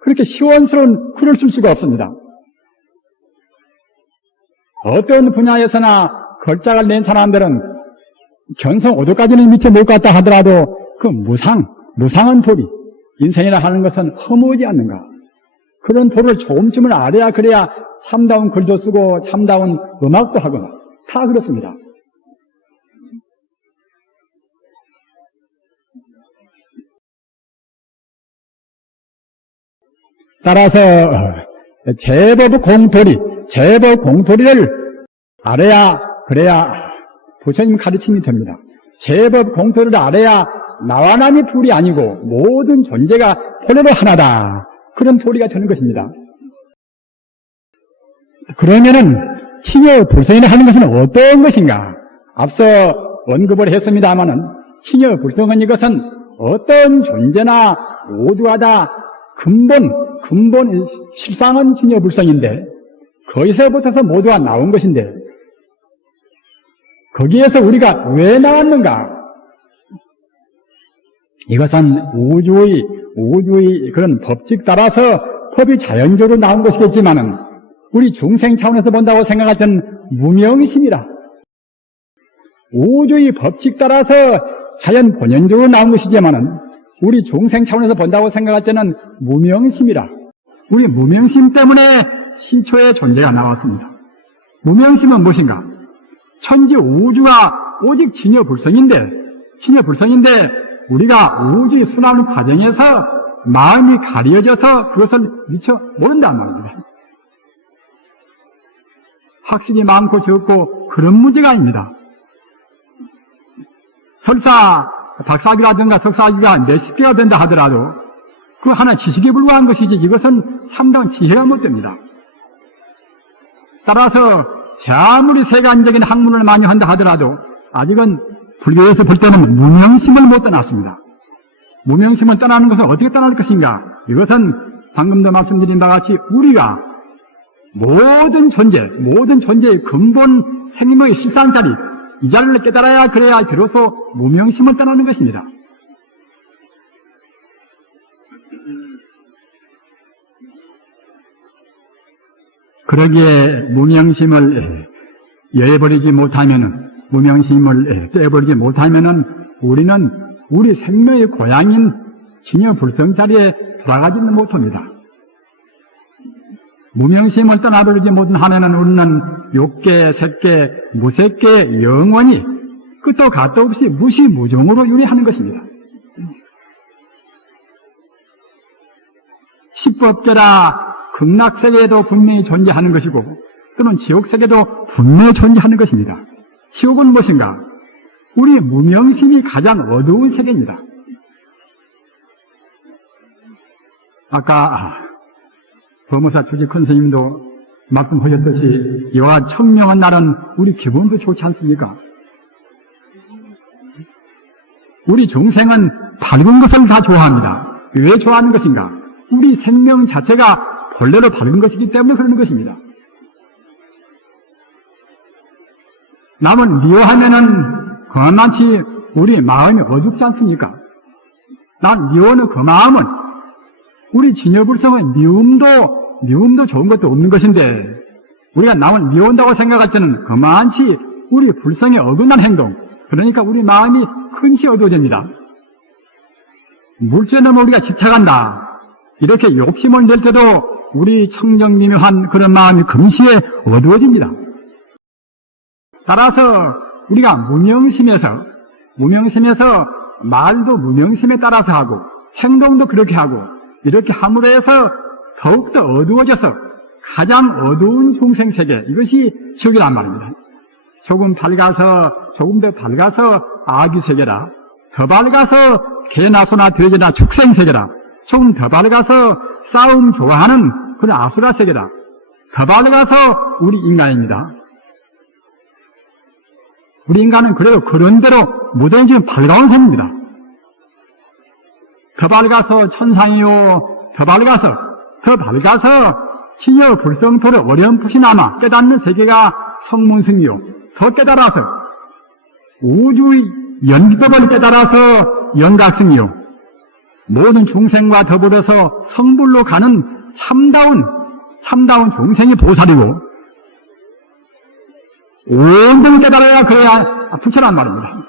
그렇게 시원스러운 글을 쓸 수가 없습니다. 어떤 분야에서나 걸작을 낸 사람들은 견성 5도까지는 미처 못 갔다 하더라도 그 무상한 도리, 인생이라 하는 것은 허무하지 않는가. 그런 도를 조금쯤은 알아야 그래야 참다운 글도 쓰고 참다운 음악도 하거나 다 그렇습니다. 따라서 제법 공토리를 알아야 그래야 부처님 가르침이 됩니다. 제법 공토리를 알아야 나와 남이 둘이 아니고 모든 존재가 본래로 하나다. 그런 도리가 되는 것입니다. 그러면은 친여 불성이라 하는 것은 어떤 것인가? 앞서 언급을 했습니다마는 친여 불성은 이것은 어떤 존재나 모두가 다 근본 실상은 친여 불성인데 거기서부터서 모두가 나온 것인데 거기에서 우리가 왜 나왔는가? 이것은 우주의 그런 법칙 따라서 법이 자연적으로 나온 것이겠지만은 우리 중생 차원에서 본다고 생각할 때는 무명심이라. 우주의 법칙 따라서 자연 본연적으로 나온 것이지만은 우리 중생 차원에서 본다고 생각할 때는 무명심이라. 우리 무명심 때문에 시초의 존재가 나왔습니다. 무명심은 무엇인가? 천지 우주가 오직 진여불성인데 우리가 우주의 순환 과정에서 마음이 가려져서 그것을 미처 모른단 말입니다. 학식이 많고 적고 그런 문제가 아닙니다. 설사 박사학위라든가 석사학위가 몇십 개가 된다 하더라도 그 하나 지식에 불과한 것이지 이것은 상당한 지혜가 못 됩니다. 따라서 아무리 세간적인 학문을 많이 한다 하더라도 아직은 불교에서 볼 때는 무명심을 못 떠났습니다. 무명심을 떠나는 것은 어떻게 떠날 것인가? 이것은 방금도 말씀드린 바와 같이 우리가 모든 존재의 근본 생명의 실상자리 이 자리를 깨달아야 그래야 비로소 무명심을 떠나는 것입니다. 그러기에 무명심을 여해버리지 못하면은 무명심을 떼버리지 못하면은 우리는 우리 생명의 고향인 진여불성 자리에 돌아가지는 못합니다. 무명심을 떠나버리지 못하면은 우리는 욕계, 색계, 무색계 영원히 끝도 갓도 없이 무시무종으로 유리하는 것입니다. 십법계라 극락세계에도 분명히 존재하는 것이고 또는 지옥세계도 분명히 존재하는 것입니다. 지옥은 무엇인가? 우리 무명심이 가장 어두운 세계입니다. 아까 법무사 주직 큰 스님도 말씀하셨듯이 이와 청명한 날은 우리 기분도 좋지 않습니까? 우리 중생은 밝은 것을 다 좋아합니다. 왜 좋아하는 것인가? 우리 생명 자체가 본래로 밝은 것이기 때문에 그러는 것입니다. 남은 미워하면은 그만치 우리 마음이 어둡지 않습니까? 난 미워하는 그 마음은 우리 진여불성의 미움도 좋은 것도 없는 것인데 우리가 남을 미워한다고 생각할 때는 그만치 우리 불성에 어긋난 행동, 그러니까 우리 마음이 근시 어두워집니다. 물질에만 우리가 집착한다, 이렇게 욕심을 낼 때도 우리 청정미묘한 그런 마음이 금시에 어두워집니다. 따라서 우리가 무명심에서 말도 무명심에 따라서 하고 행동도 그렇게 하고 이렇게 함으로 해서 더욱더 어두워져서 가장 어두운 중생세계, 이것이 지옥이란 말입니다. 조금 더 밝아서 아귀세계라, 더 밝아서 개나 소나 돼지나 축생세계라, 조금 더 밝아서 싸움 좋아하는 그런 아수라 세계라, 더 밝아서 우리 인간입니다. 우리 인간은 그래도 그런 대로 무대는 지금 밝아온 셈입니다. 더 밝아서 천상이요, 더 밝아서 진여 불성토를 어렴풋이 남아 깨닫는 세계가 성문승이요, 더 깨달아서 우주의 연기법을 깨달아서 영각승이요, 모든 중생과 더불어서 성불로 가는 참다운 중생이 보살이고, 온전히 깨달아야 그래야 부처란 말입니다.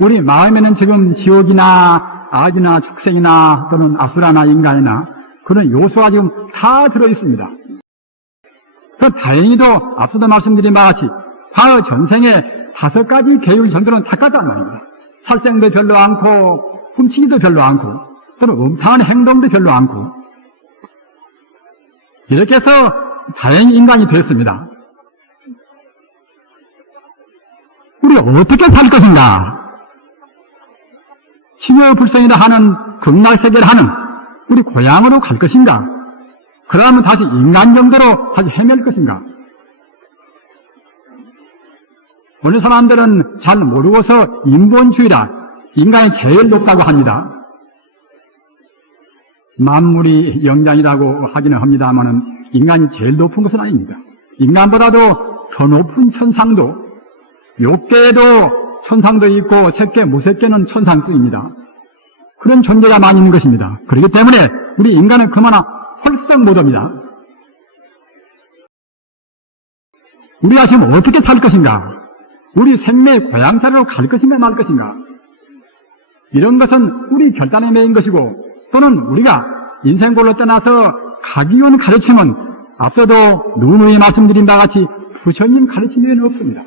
우리 마음에는 지금 지옥이나 아기나 축생이나 또는 아수라나 인간이나 그런 요소가 지금 다 들어있습니다. 그 다행히도 앞서도 말씀드린 바와 같이 과거 전생에 5가지 계율 정도는 닦았단 말입니다. 살생도 별로 않고 훔치기도 별로 않고 또는 음탕한 행동도 별로 않고, 이렇게 해서 다행히 인간이 됐습니다. 우리 어떻게 살 것인가? 진여불성이라 하는 극락세계를 하는 우리 고향으로 갈 것인가? 그러면 다시 인간 정도로 다시 헤맬 것인가? 어느 사람들은 잘 모르고서 인본주의라 인간이 제일 높다고 합니다. 만물이 영장이라고 하기는 합니다만은 인간이 제일 높은 것은 아닙니다. 인간보다도 더 높은 천상도, 욕계에도 천상도 있고 색계, 무색계는 천상도입니다. 그런 존재가 많이 있는 것입니다. 그렇기 때문에 우리 인간은 그마나 헐썩 못합니다. 우리가 지금 어떻게 살 것인가? 우리 생명의 고향자리로 갈 것인가 말 것인가? 이런 것은 우리 결단에 매인 것이고, 또는 우리가 인생골로 떠나서 가기 위한 가르침은 앞서도 누누이 말씀드린 바와 같이 부처님 가르침 외에는 없습니다.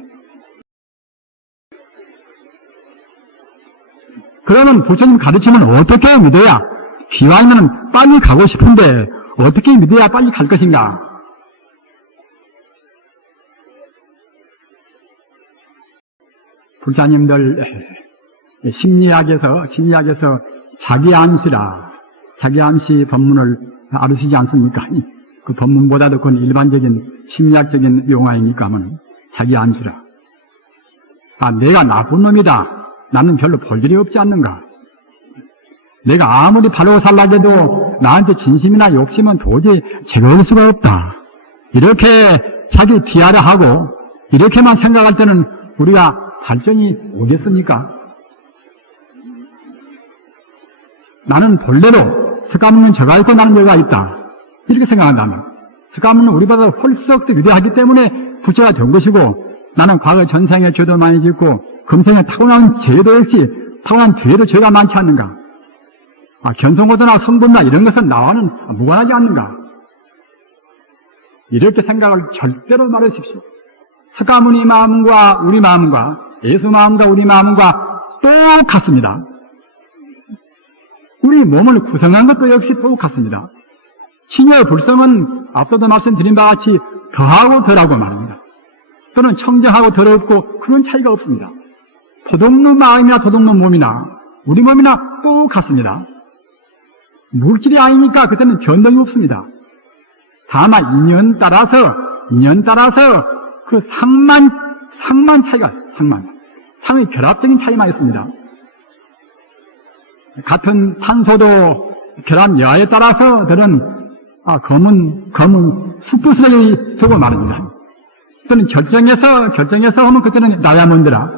그러면 부처님 가르침은 어떻게 믿어야, 기왕이면 빨리 가고 싶은데 어떻게 믿어야 빨리 갈 것인가? 불자님들 심리학에서 자기암시 법문을 알으시지 않습니까? 그 법문보다도 그건 일반적인 심리학적인 용어이니까 하면 자기암시라. 내가 나쁜 놈이다. 나는 별로 볼 일이 없지 않는가? 내가 아무리 바르고 살라고 해도 나한테 진심이나 욕심은 도저히 제거할 수가 없다. 이렇게 자기 비하를 하고 이렇게만 생각할 때는 우리가 발전이 오겠습니까? 나는 본래로 석가모니는 저가 있고 나는 여가 있다, 이렇게 생각한다면 석가모니는 우리보다 훨씬 더 위대하기 때문에 부처가 된 것이고, 나는 과거 전생에 죄도 많이 짓고 금생에 타고난 죄도 역시 타고난 죄도 죄가 많지 않는가? 견성고도나 성분나 이런 것은 나와는 무관하지 않는가? 이렇게 생각을 절대로 말하십시오. 석가모니 마음과 우리 마음과 예수 마음과 우리 마음과 똑같습니다. 우리 몸을 구성한 것도 역시 똑같습니다. 친여 불성은 앞서도 말씀드린 바와 같이 더하고 덜하고 말입니다. 또는 청정하고 더럽고 그런 차이가 없습니다. 도둑놈 마음이나 도둑놈 몸이나 우리 몸이나 똑같습니다. 물질이 아니니까 그때는 변동이 없습니다. 다만 인연 따라서 그 상만 차이가 상의 결합적인 차이만 있습니다. 같은 탄소도 결합 여하에 따라서 들은 검은 숯불수레이 되고 말입니다. 또는 결정해서 하면 그때는 다이아몬드라.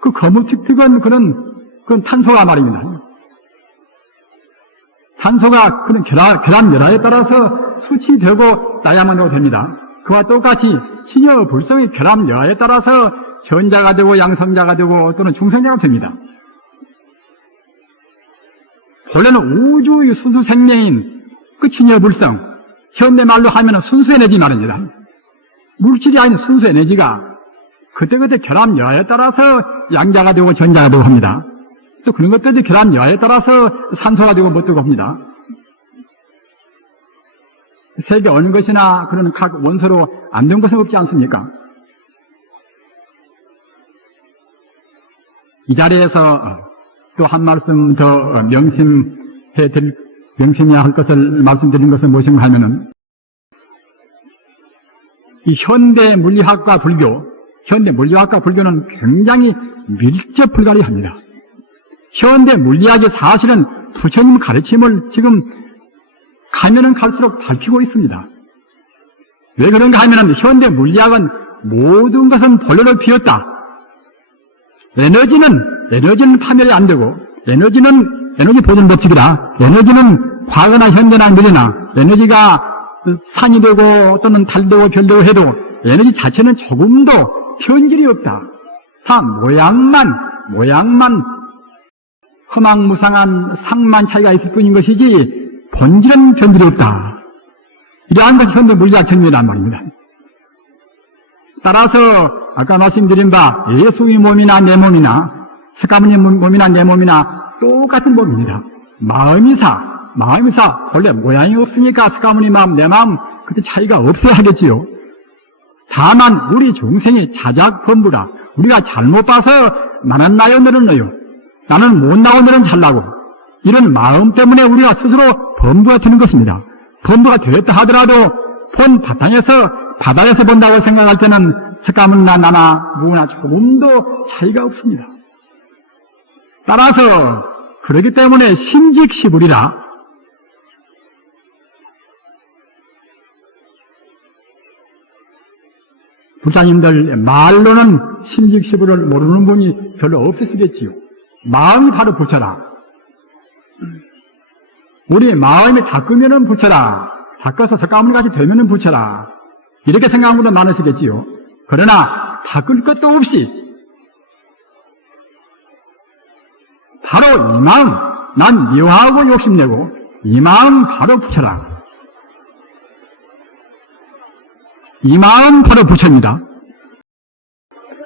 그 거무틱틱은 그런 탄소가 말입니다. 탄소가 그런 결합 열화에 따라서 숯이 되고 다이아몬드가 됩니다. 그와 똑같이 친여 불성의 결합 열화에 따라서 전자가 되고 양성자가 되고 또는 중성자가 됩니다. 본래는 우주의 순수 생명인 그 친여 불성, 현대말로 하면 순수 에너지 말입니다. 물질이 아닌 순수 에너지가 그때그때 결합 여하에 따라서 양자가 되고 전자가 되고 합니다. 또 그런 것들도 결합 여하에 따라서 산소가 되고 못 되고 합니다. 세계 어느 것이나 그런 각 원소로 안 된 것은 없지 않습니까? 이 자리에서 또 한 말씀 더 명심해야 할 것을 말씀드린 것은 무엇인가 하면은 이 현대 물리학과 불교는 굉장히 밀접 불가리합니다. 현대 물리학이 사실은 부처님 가르침을 지금 가면은 갈수록 밝히고 있습니다. 왜 그런가 하면은 현대 물리학은 모든 것은 본래로 비었다. 에너지는 파멸이 안 되고, 에너지 보존 법칙이다. 에너지는 과거나 현대나 미래나 에너지가 산이 되고 또는 달 되고 별 되고 해도 에너지 자체는 조금도 변질이 없다. 다 모양만 허망무상한 상만 차이가 있을 뿐인 것이지 본질은 변질이 없다. 이러한 것이 현대 물리학 정리란 말입니다. 따라서 아까 말씀드린 바 예수의 몸이나 내 몸이나 석가모니 몸이나 내 몸이나 똑같은 몸입니다. 마음이사 본래 모양이 없으니까 석가모니 마음, 내 마음 그때 차이가 없어야 하겠지요. 다만 우리 중생이 자작범부라 우리가 잘못 봐서 나는 나요 너는 너요 나는 못 나고 너는 잘나고 이런 마음 때문에 우리가 스스로 범부가 되는 것입니다. 범부가 되었다 하더라도 본 바닥에서 본다고 생각할 때는 석가모니나 나나 누구나 조금도 차이가 없습니다. 따라서 그렇기 때문에 심직시불이라 부자님들 말로는 심직시불을 모르는 분이 별로 없으시겠지요. 마음이 바로 부처라. 우리 마음이 닦으면은 부처라. 닦아서 석가모니같이 되면은 부처라. 이렇게 생각하는 분도 많으시겠지요. 그러나 닦을 것도 없이 바로 이 마음, 난 미워하고 욕심내고 이 마음 바로 부처라. 이 마음 바로 부처입니다.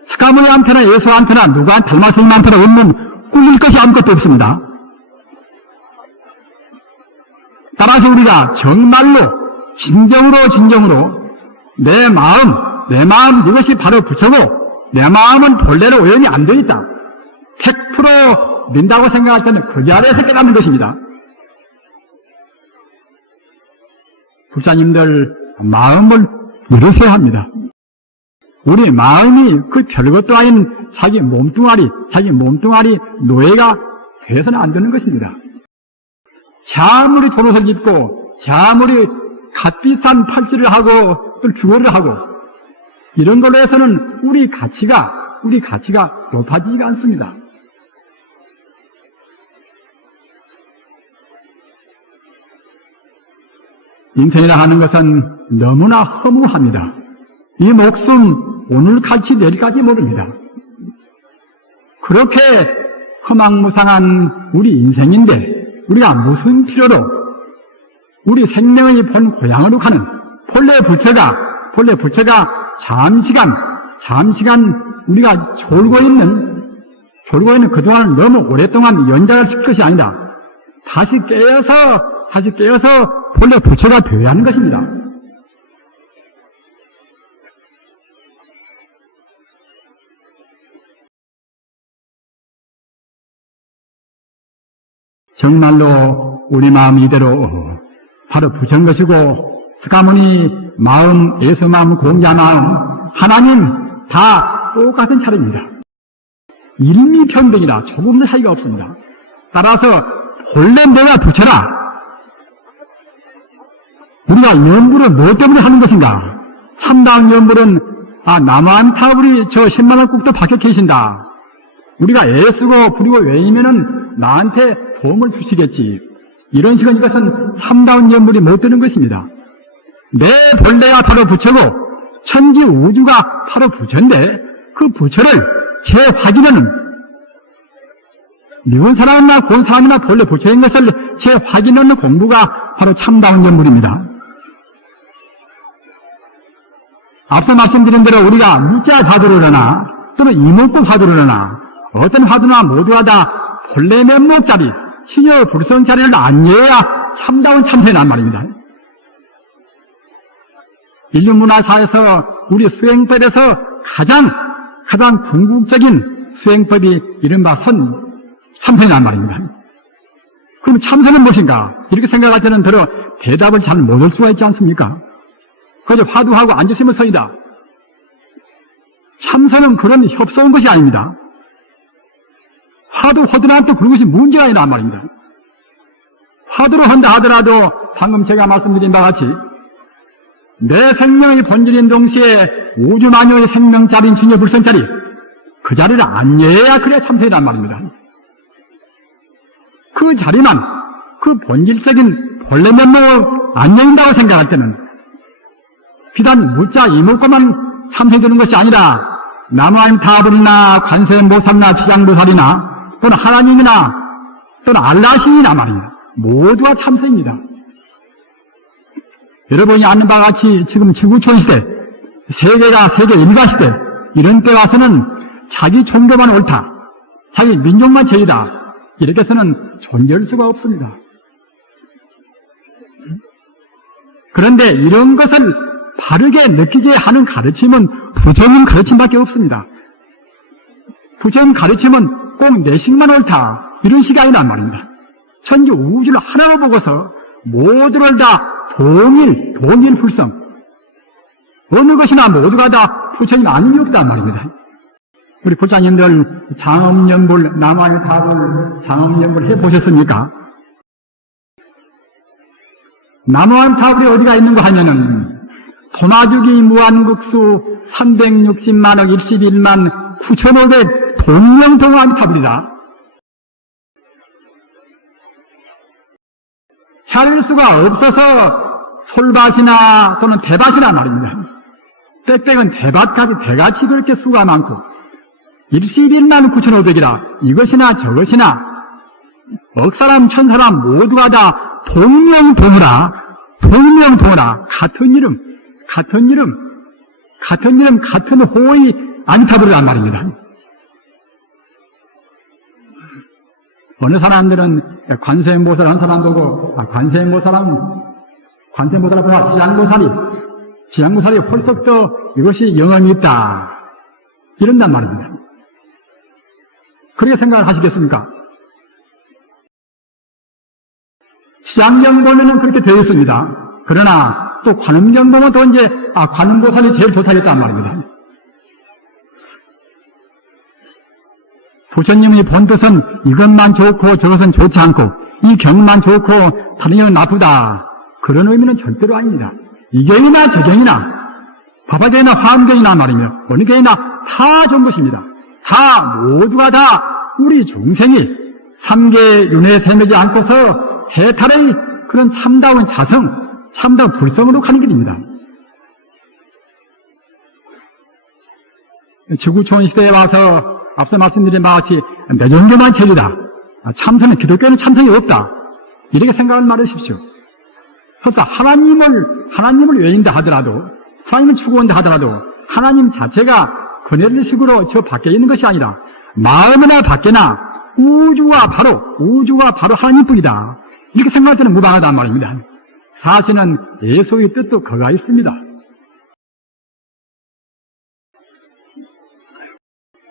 석가모니한테나 예수한테나 누가 달마스님한테나 없는 꾸밀 것이 아무것도 없습니다. 따라서 우리가 정말로 진정으로 내 마음 이것이 바로 부처고 내 마음은 본래로 오염이 안 되어 있다. 100% 민다고 생각할 때는 그 아래에서 깨닫는 것입니다. 불자님들 마음을 열으셔야 합니다. 우리 마음이 그 별것도 아닌 자기 몸뚱아리 노예가 되어서는 안 되는 것입니다. 아무리 돈 옷을 입고 아무리 값비싼 팔찌를 하고 또 주얼을 하고 이런 걸로 해서는 우리 가치가 높아지지가 않습니다. 인생이라 하는 것은 너무나 허무합니다. 이 목숨 오늘 갈지 내일까지 모릅니다. 그렇게 허망무상한 우리 인생인데 우리가 무슨 필요로 우리 생명의 본 고향으로 가는 본래 부처가 잠시간 우리가 졸고 있는 그동안 너무 오랫동안 연장을 시킬 것이 아니다. 다시 깨어서 본래 부처가 되어야 하는 것입니다. 정말로 우리 마음 이대로 바로 부처인 것이고 스가모니 마음, 예수 마음, 공자 마음, 하나님 다 똑같은 차례입니다. 일미평등이라 조금도 차이가 없습니다. 따라서 본래 내가 부처라. 우리가 연불을 무엇 때문에 하는 것인가? 참다운 연불은 나무한타불이 저 10만원 국도 박혀 계신다. 우리가 애쓰고 부리고 외이면은 나한테 도움을 주시겠지. 이런 식은 이것은 참다운 연불이 못 되는 것입니다. 내 본래가 바로 부처고 천지 우주가 바로 부처인데 그 부처를 재확인하는 미운 사람이나 고운 사람이나 본래 부처인 것을 재확인하는 공부가 바로 참다운 연불입니다. 앞서 말씀드린 대로 우리가 물자 화두로나 또는 이목구 화두로나 어떤 화두나 모두가 다 본래 면목자리 신여 불성자리를 안내해야 참다운 참선이란 말입니다. 인류문화사에서 우리 수행법에서 가장 궁극적인 수행법이 이른바 참선이란 말입니다. 그럼 참선은 무엇인가? 이렇게 생각할 때는 더러 대답을 잘 못할 수가 있지 않습니까? 그저 화두하고 앉으시면 선이다. 참선은 그런 협소한 것이 아닙니다. 허드나한테 그런 것이 문제가 아니라 말입니다. 화두로 한다 하더라도 방금 제가 말씀드린 바와 같이 내 생명의 본질인 동시에 우주만유의 생명자리인 진여 불성자리 그 자리를 안내해야 그래야 참선이란 말입니다. 그 자리만 그 본질적인 본래 면목을 안내한다고 생각할 때는 비단 무자 이목구만 참선되는 것이 아니라 나무아임타불이나 관세음보살이나 지장보살이나 또는 하나님이나 또는 알라신이나 말입니다. 모두가 참선입니다. 여러분이 아는 바와 같이 지금 지구촌 시대, 세계가 세계 일가 시대 이런 때 와서는 자기 종교만 옳다, 자기 민족만 제이다 이렇게 해서는 존재할 수가 없습니다. 그런데 이런 것을 바르게 느끼게 하는 가르침은 부처님 가르침밖에 없습니다. 부처님 가르침은 꼭 내식만 옳다 이런 식이 아니란 말입니다. 천지 우주를 하나로 보고서 모두를 다 동일 불성 어느 것이나 모두가 다 부처님 아님이 없단 말입니다. 우리 불자님들 장엄연불 나무아임타불 장엄연불 해보셨습니까? 나무아임타불이 어디가 있는가 하면은 도마주기 무한국수 360만억 11만 9,500 동명동아임타불이다. 헤아릴 수가 없어서 솔밭이나 또는 대밭이나 말입니다. 빽빽은 대밭까지 대같이 그렇게 수가 많고 11만 9,500이라 이것이나 저것이나 억사람 천사람 모두가 다 동명동으라 같은 이름 같은 호의 아미타불이란 말입니다. 어느 사람들은 관세음보살 한 사람 보고 관세음보살보다 지장보살이 훨씬 더 이것이 영험이 있다 이런단 말입니다. 그렇게 생각을 하시겠습니까? 지장경 보면은 그렇게 되어 있습니다. 그러나 또 관음경 보면 또 이제 관음보살이 제일 좋다겠단 말입니다. 부처님의 본뜻은 이것만 좋고 저것은 좋지 않고 이 경만 좋고 다른 경은 나쁘다 그런 의미는 절대로 아닙니다. 이 경이나 저 경이나 법화경이나 화엄경이나 말이며 어느 경이나 다 좋은 것입니다. 다 모두가 다 우리 중생이 삼계 윤회에 세매지 않고서 해탈의 그런 참다운 자성 참다운 불성으로 가는 길입니다. 지구촌 시대에 와서 앞서 말씀드린 바와 같이 내 종교만 제일이다. 참선은, 기독교는 참선이 없다. 이렇게 생각을 말하십시오. 그러니까 하나님을 외인다 하더라도, 하나님을 추구한다 하더라도, 하나님 자체가 그네들 식으로 저 밖에 있는 것이 아니라, 마음이나 밖에나 우주가 바로 하나님뿐이다. 이렇게 생각할 때는 무방하단 말입니다. 사실은 예수의 뜻도 그가 있습니다.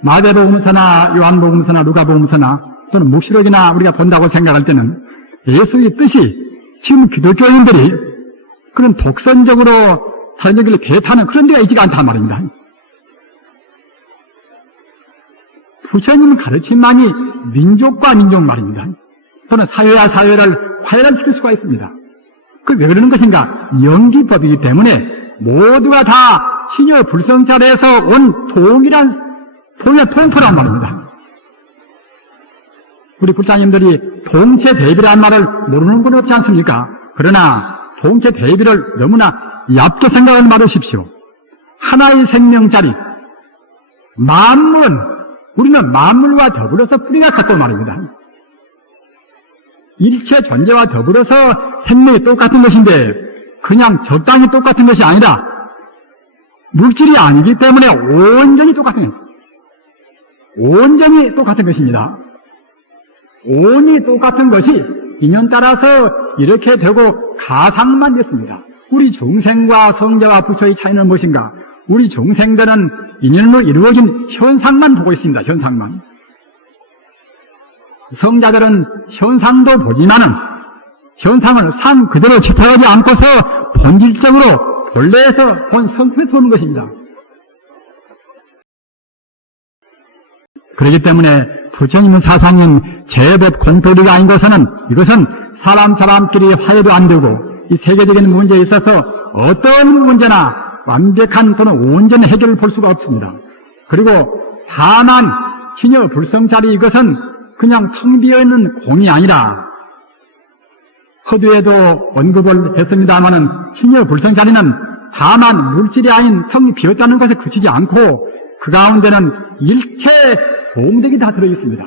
마태복음서나 요한복음서나 누가복음서나 또는 묵시록이나 우리가 본다고 생각할 때는 예수의 뜻이 지금 기독교인들이 그런 독선적으로 다른 얘기를 개타는 그런 데가 있지가 않단 말입니다. 부처님 가르침만이 민족과 민족 말입니다. 또는 사회와 사회를 화해시킬 수가 있습니다. 그 왜 그러는 것인가? 연기법이기 때문에 모두가 다 신여 불성찰에서 온 동일한 통포란 말입니다. 우리 불사님들이 동체 대비라는 말을 모르는 건 없지 않습니까? 그러나 동체 대비를 너무나 얕게 생각하지 말으십시오. 하나의 생명자리, 우리는 만물과 더불어서 뿌리가 같단 말입니다. 일체 존재와 더불어서 생명이 똑같은 것인데 그냥 적당히 똑같은 것이 아니라 물질이 아니기 때문에 온전히 똑같은 것입니다. 온이 똑같은 것이 인연 따라서 이렇게 되고 가상만 됐습니다. 우리 중생과 성자와 부처의 차이는 무엇인가? 우리 중생들은 인연으로 이루어진 현상만 보고 있습니다. 현상만. 성자들은 현상도 보지만은 현상을 상 그대로 집착하지 않고서 본질적으로 본래에서 본 성품에서 보는 것입니다. 그렇기 때문에 부처님은 사상인 제법 공토리가 아닌 이것은 사람끼리 화해도 안 되고 이 세계적인 문제에 있어서 어떤 문제나 완벽한 또는 온전한 해결을 볼 수가 없습니다. 그리고 다만 신여 불성자리 이것은 그냥 텅 비어있는 공이 아니라 허두에도 언급을 했습니다마는 신여 불성자리는 다만 물질이 아닌 텅 비었다는 것에 그치지 않고 그 가운데는 일체 공덕이 다 들어있습니다.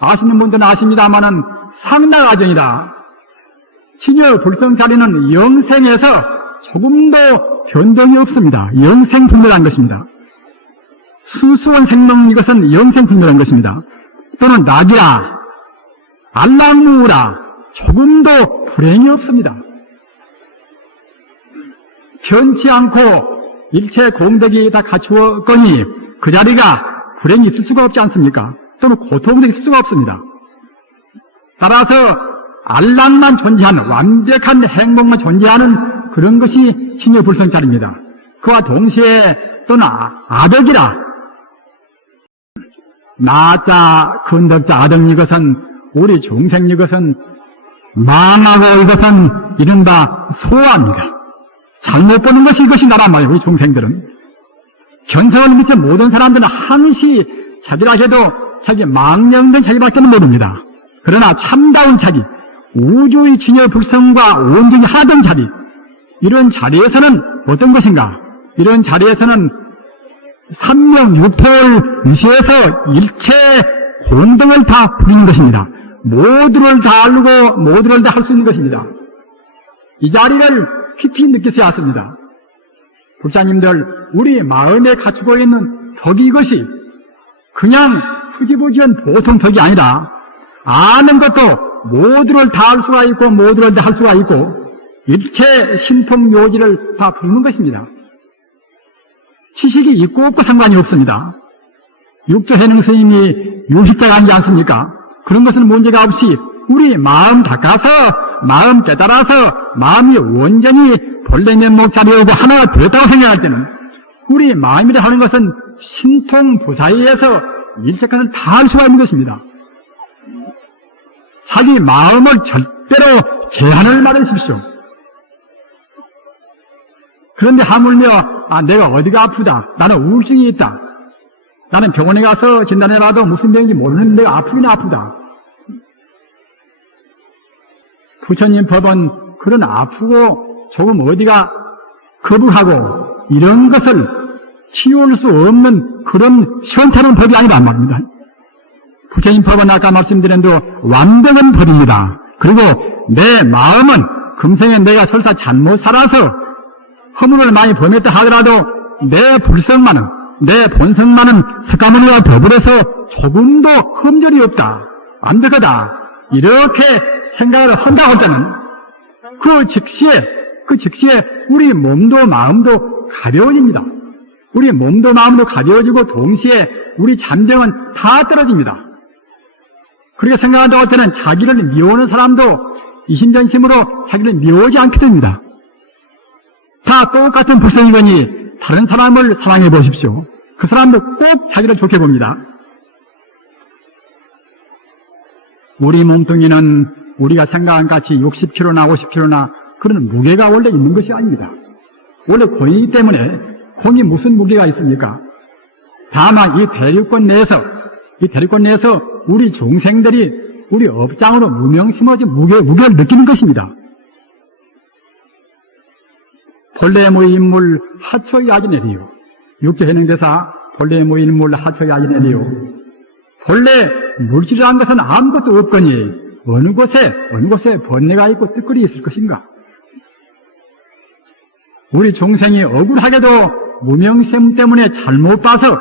아시는 분들은 아십니다마는 상나가정이다. 신여 불성자리는 영생에서 조금도 변동이 없습니다. 영생불멸한 것입니다. 수수한 생명 이것은 영생불멸한 것입니다. 또는 낙이라 알락무라 조금도 불행이 없습니다. 변치 않고 일체 공덕이 다 갖추었거니 그 자리가 불행이 있을 수가 없지 않습니까? 또는 고통도 있을 수가 없습니다. 따라서 안락만 존재하는 완벽한 행복만 존재하는 그런 것이 신여 불성자리입니다. 그와 동시에 또는 아덕이라 나자 근덕자 아덕 이것은 우리 중생 이것은 망하고 이것은 이른바 소아입니다. 잘못 보는 것이 이것이 나란 말이에요. 우리 중생들은 견성을 미친 모든 사람들은 항시 자기라 해도 자기 망령된 자기밖에 모릅니다. 그러나 참다운 자기 우주의 진여 불성과 온전히 하던 자리 이런 자리에서는 어떤 것인가? 이런 자리에서는 삼명육토를 유시해서 일체 공덕을 다 부리는 것입니다. 모두를 다 알고 모두를 다 할 수 있는 것입니다. 이 자리를 깊이 느끼셔야 합니다. 불자님들 우리 마음에 갖추고 있는 덕이 이것이 그냥 흐지부지한 보통 덕이 아니라 아는 것도 모두를 다 할 수가 있고 모두를 다 할 수가 있고 일체 신통묘지를 다 부르는 것입니다. 지식이 있고 없고 상관이 없습니다. 육조해능 스님이 유식자가 아니지 않습니까? 그런 것은 문제가 없이 우리 마음 닦아서 마음 깨달아서 마음이 온전히 본래 면목 자리오고 하나가 되었다고 생각할 때는 우리 마음이라 하는 것은 신통부사위에서 일체 것을 다 할 수가 있는 것입니다. 자기 마음을 절대로 제한을 말하십시오. 그런데 하물며 내가 어디가 아프다. 나는 우울증이 있다. 나는 병원에 가서 진단해봐도 무슨 병인지 모르는데 내가 아프긴 아프다. 부처님 법은 그런 아프고 조금 어디가 거북하고 이런 것을 치울 수 없는 그런 시원찮은 법이 아니란 말입니다. 부처님 법은 아까 말씀드린 대로 완벽한 법입니다. 그리고 내 마음은 금생에 내가 설사 잘못 살아서 허물을 많이 범했다 하더라도 내 불성만은, 내 본성만은 석가모니와 더불어서 조금도 흠결이 없다, 완벽하다, 이렇게 생각을 한다 할 때는 그 즉시에 우리 몸도 마음도 가벼워집니다. 우리 몸도 마음도 가벼워지고 동시에 우리 잠정은 다 떨어집니다. 그렇게 생각한다고 할 때는 자기를 미워하는 사람도 이심전심으로 자기를 미워하지 않게 됩니다. 다 똑같은 불성이거니 다른 사람을 사랑해 보십시오. 그 사람도 꼭 자기를 좋게 봅니다. 우리 몸뚱이는 우리가 생각한 같이 60kg나 50kg나 그런 무게가 원래 있는 것이 아닙니다. 원래 공이기 때문에 공이 무슨 무게가 있습니까? 다만 이 대륙권 내에서 우리 중생들이 우리 업장으로 무명심어진 무게를 느끼는 것입니다. 본래 모인물 하처야지내리요. 육체해능대사 본래 모인물 하처야지내리요. 본래 물질이라는 것은 아무것도 없거니 어느 곳에 번뇌가 있고 뜻거리 있을 것인가? 우리 중생이 억울하게도 무명심 때문에 잘못 봐서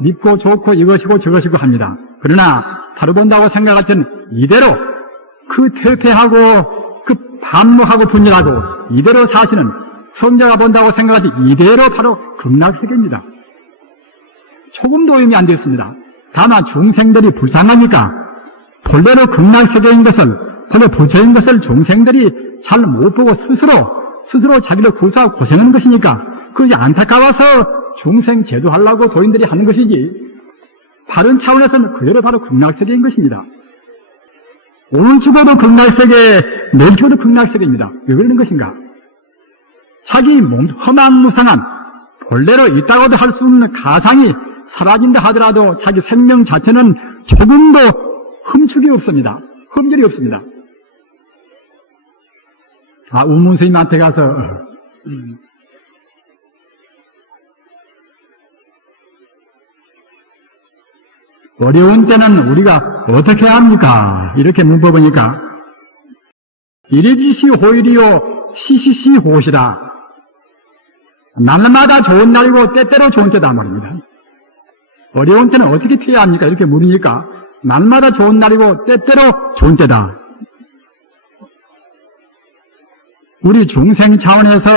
밉고 좋고 이것이고 저것이고 합니다. 그러나 바로 본다고 생각할 때는 이대로 그 퇴폐하고 그 반무하고 분열하고 이대로 사시는 성자가 본다고 생각할 때 이대로 바로 극락세계입니다. 조금도 의미 안 됐습니다. 다만 중생들이 불쌍하니까 본래로 극락세계인 것을, 본래 부처인 것을 중생들이 잘 못 보고 스스로 자기를 구수하고 고생하는 것이니까 그것이 안타까워서 중생 제도하려고 도인들이 하는 것이지 바른 차원에서는 그대로 바로 극락세계인 것입니다. 오늘 죽어도 극락세계, 내일 죽어도 극락세계입니다. 왜 그러는 것인가? 자기 몸 허망무상한 본래로 있다고도 할 수 없는 가상이 사라진다 하더라도 자기 생명 자체는 조금도 흠축이 없습니다. 흠결이 없습니다. 우문 스님한테 가서 어려운 때는 우리가 어떻게 합니까? 이렇게 물어보니까 이리지시 호일이요 시시시 호시라. 날마다 좋은 날이고 때때로 좋은 때다 말입니다. 어려운 때는 어떻게 피해야 합니까? 이렇게 물으니까 날마다 좋은 날이고 때때로 좋은 때다. 우리 중생 차원에서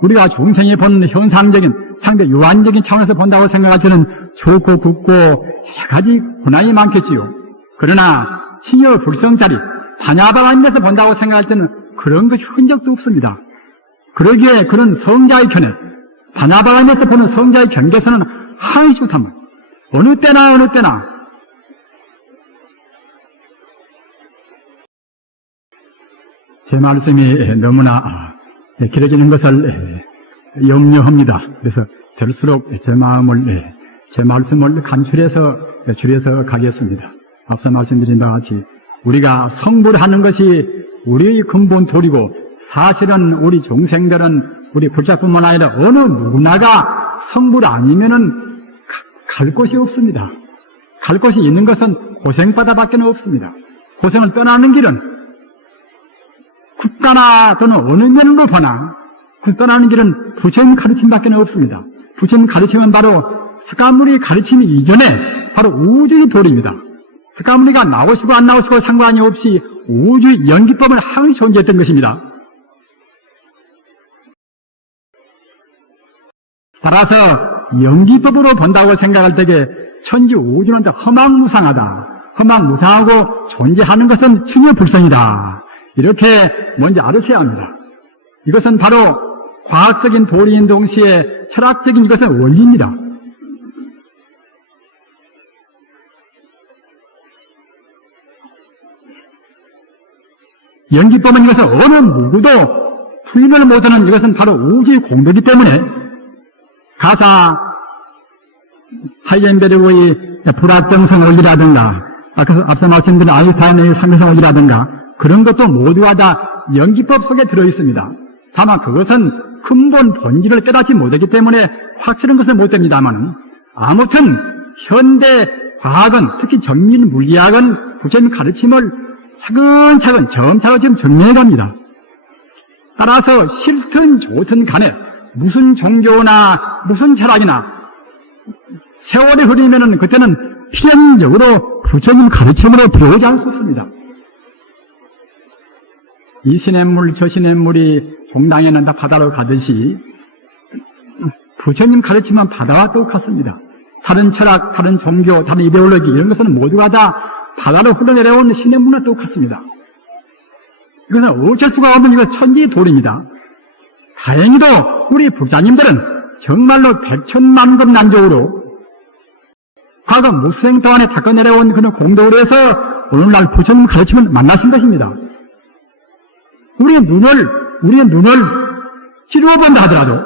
우리가 중생이 본 현상적인 상대 유한적인 차원에서 본다고 생각할 때는 좋고 굽고 여러 가지 고난이 많겠지요. 그러나 신여 불성자리 반야바라님에서 본다고 생각할 때는 그런 것이 흔적도 없습니다. 그러기에 그런 성자의 견해, 반야바라님에서 보는 성자의 경계에서는 한시 못합니다. 어느 때나 제 말씀이 너무나 길어지는 것을 염려합니다. 그래서 될수록 제 말씀을 줄여서 가겠습니다. 앞서 말씀드린 바와 같이 우리가 성불하는 것이 우리의 근본 도리고 사실은 우리 중생들은 우리 굴자뿐만 아니라 어느 누구나가 성불 아니면은 갈 곳이 없습니다. 갈 곳이 있는 것은 고생바다밖에 없습니다. 고생을 떠나는 길은 국가나 또는 어느 면으로 보나 그 떠나는 길은 부처님 가르침밖에 없습니다. 부처님 가르침은 바로 석가모니 가르침 이전에 바로 우주의 도리입니다. 석가모니가 나오시고 안 나오시고 상관이 없이 우주의 연기법을 항시 존재했던 것입니다. 따라서 연기법으로 본다고 생각할 때에 천지 우주는 다 허망무상하고 존재하는 것은 증여불성이다. 이렇게 먼저 알으셔야 합니다. 이것은 바로 과학적인 도리인 동시에 철학적인 이것은 원리입니다. 연기법은 이것은 어느 누구도 부인을 못하는 이것은 바로 우주의 공도이기 때문에 가사 하이젠베르그의 불확정성 원리라든가 앞서 말씀드린 아인슈타인의 상대성 원리라든가 그런 것도 모두가 다 연기법 속에 들어있습니다. 다만 그것은 근본 본질을 깨닫지 못했기 때문에 확실한 것은 못 됩니다만, 아무튼 현대 과학은, 특히 정밀 물리학은 부처님 가르침을 차근차근 점차로 지금 정리해 갑니다. 따라서 싫든 좋든 간에 무슨 종교나 무슨 철학이나 세월이 흐르면은 그때는 필연적으로 부처님 가르침으로 들어오지 않을 수 없습니다. 이 시냇물 저 시냇물이 동당에는 다 바다로 가듯이 부처님 가르침은 바다와 똑같습니다. 다른 철학, 다른 종교, 다른 이데올로기 이런 것은 모두가 다 바다로 흘러내려온 시냇물과 똑같습니다. 이것은 어쩔 수가 없는 이거 천지도리입니다. 다행히도 우리 불자님들은 정말로 백천만금난적으로 과거 무수생 동안에 닦아내려온 그런 공덕으로 해서 오늘날 부처님 가르침을 만나신 것입니다. 우리의 눈을 찔러본다 하더라도,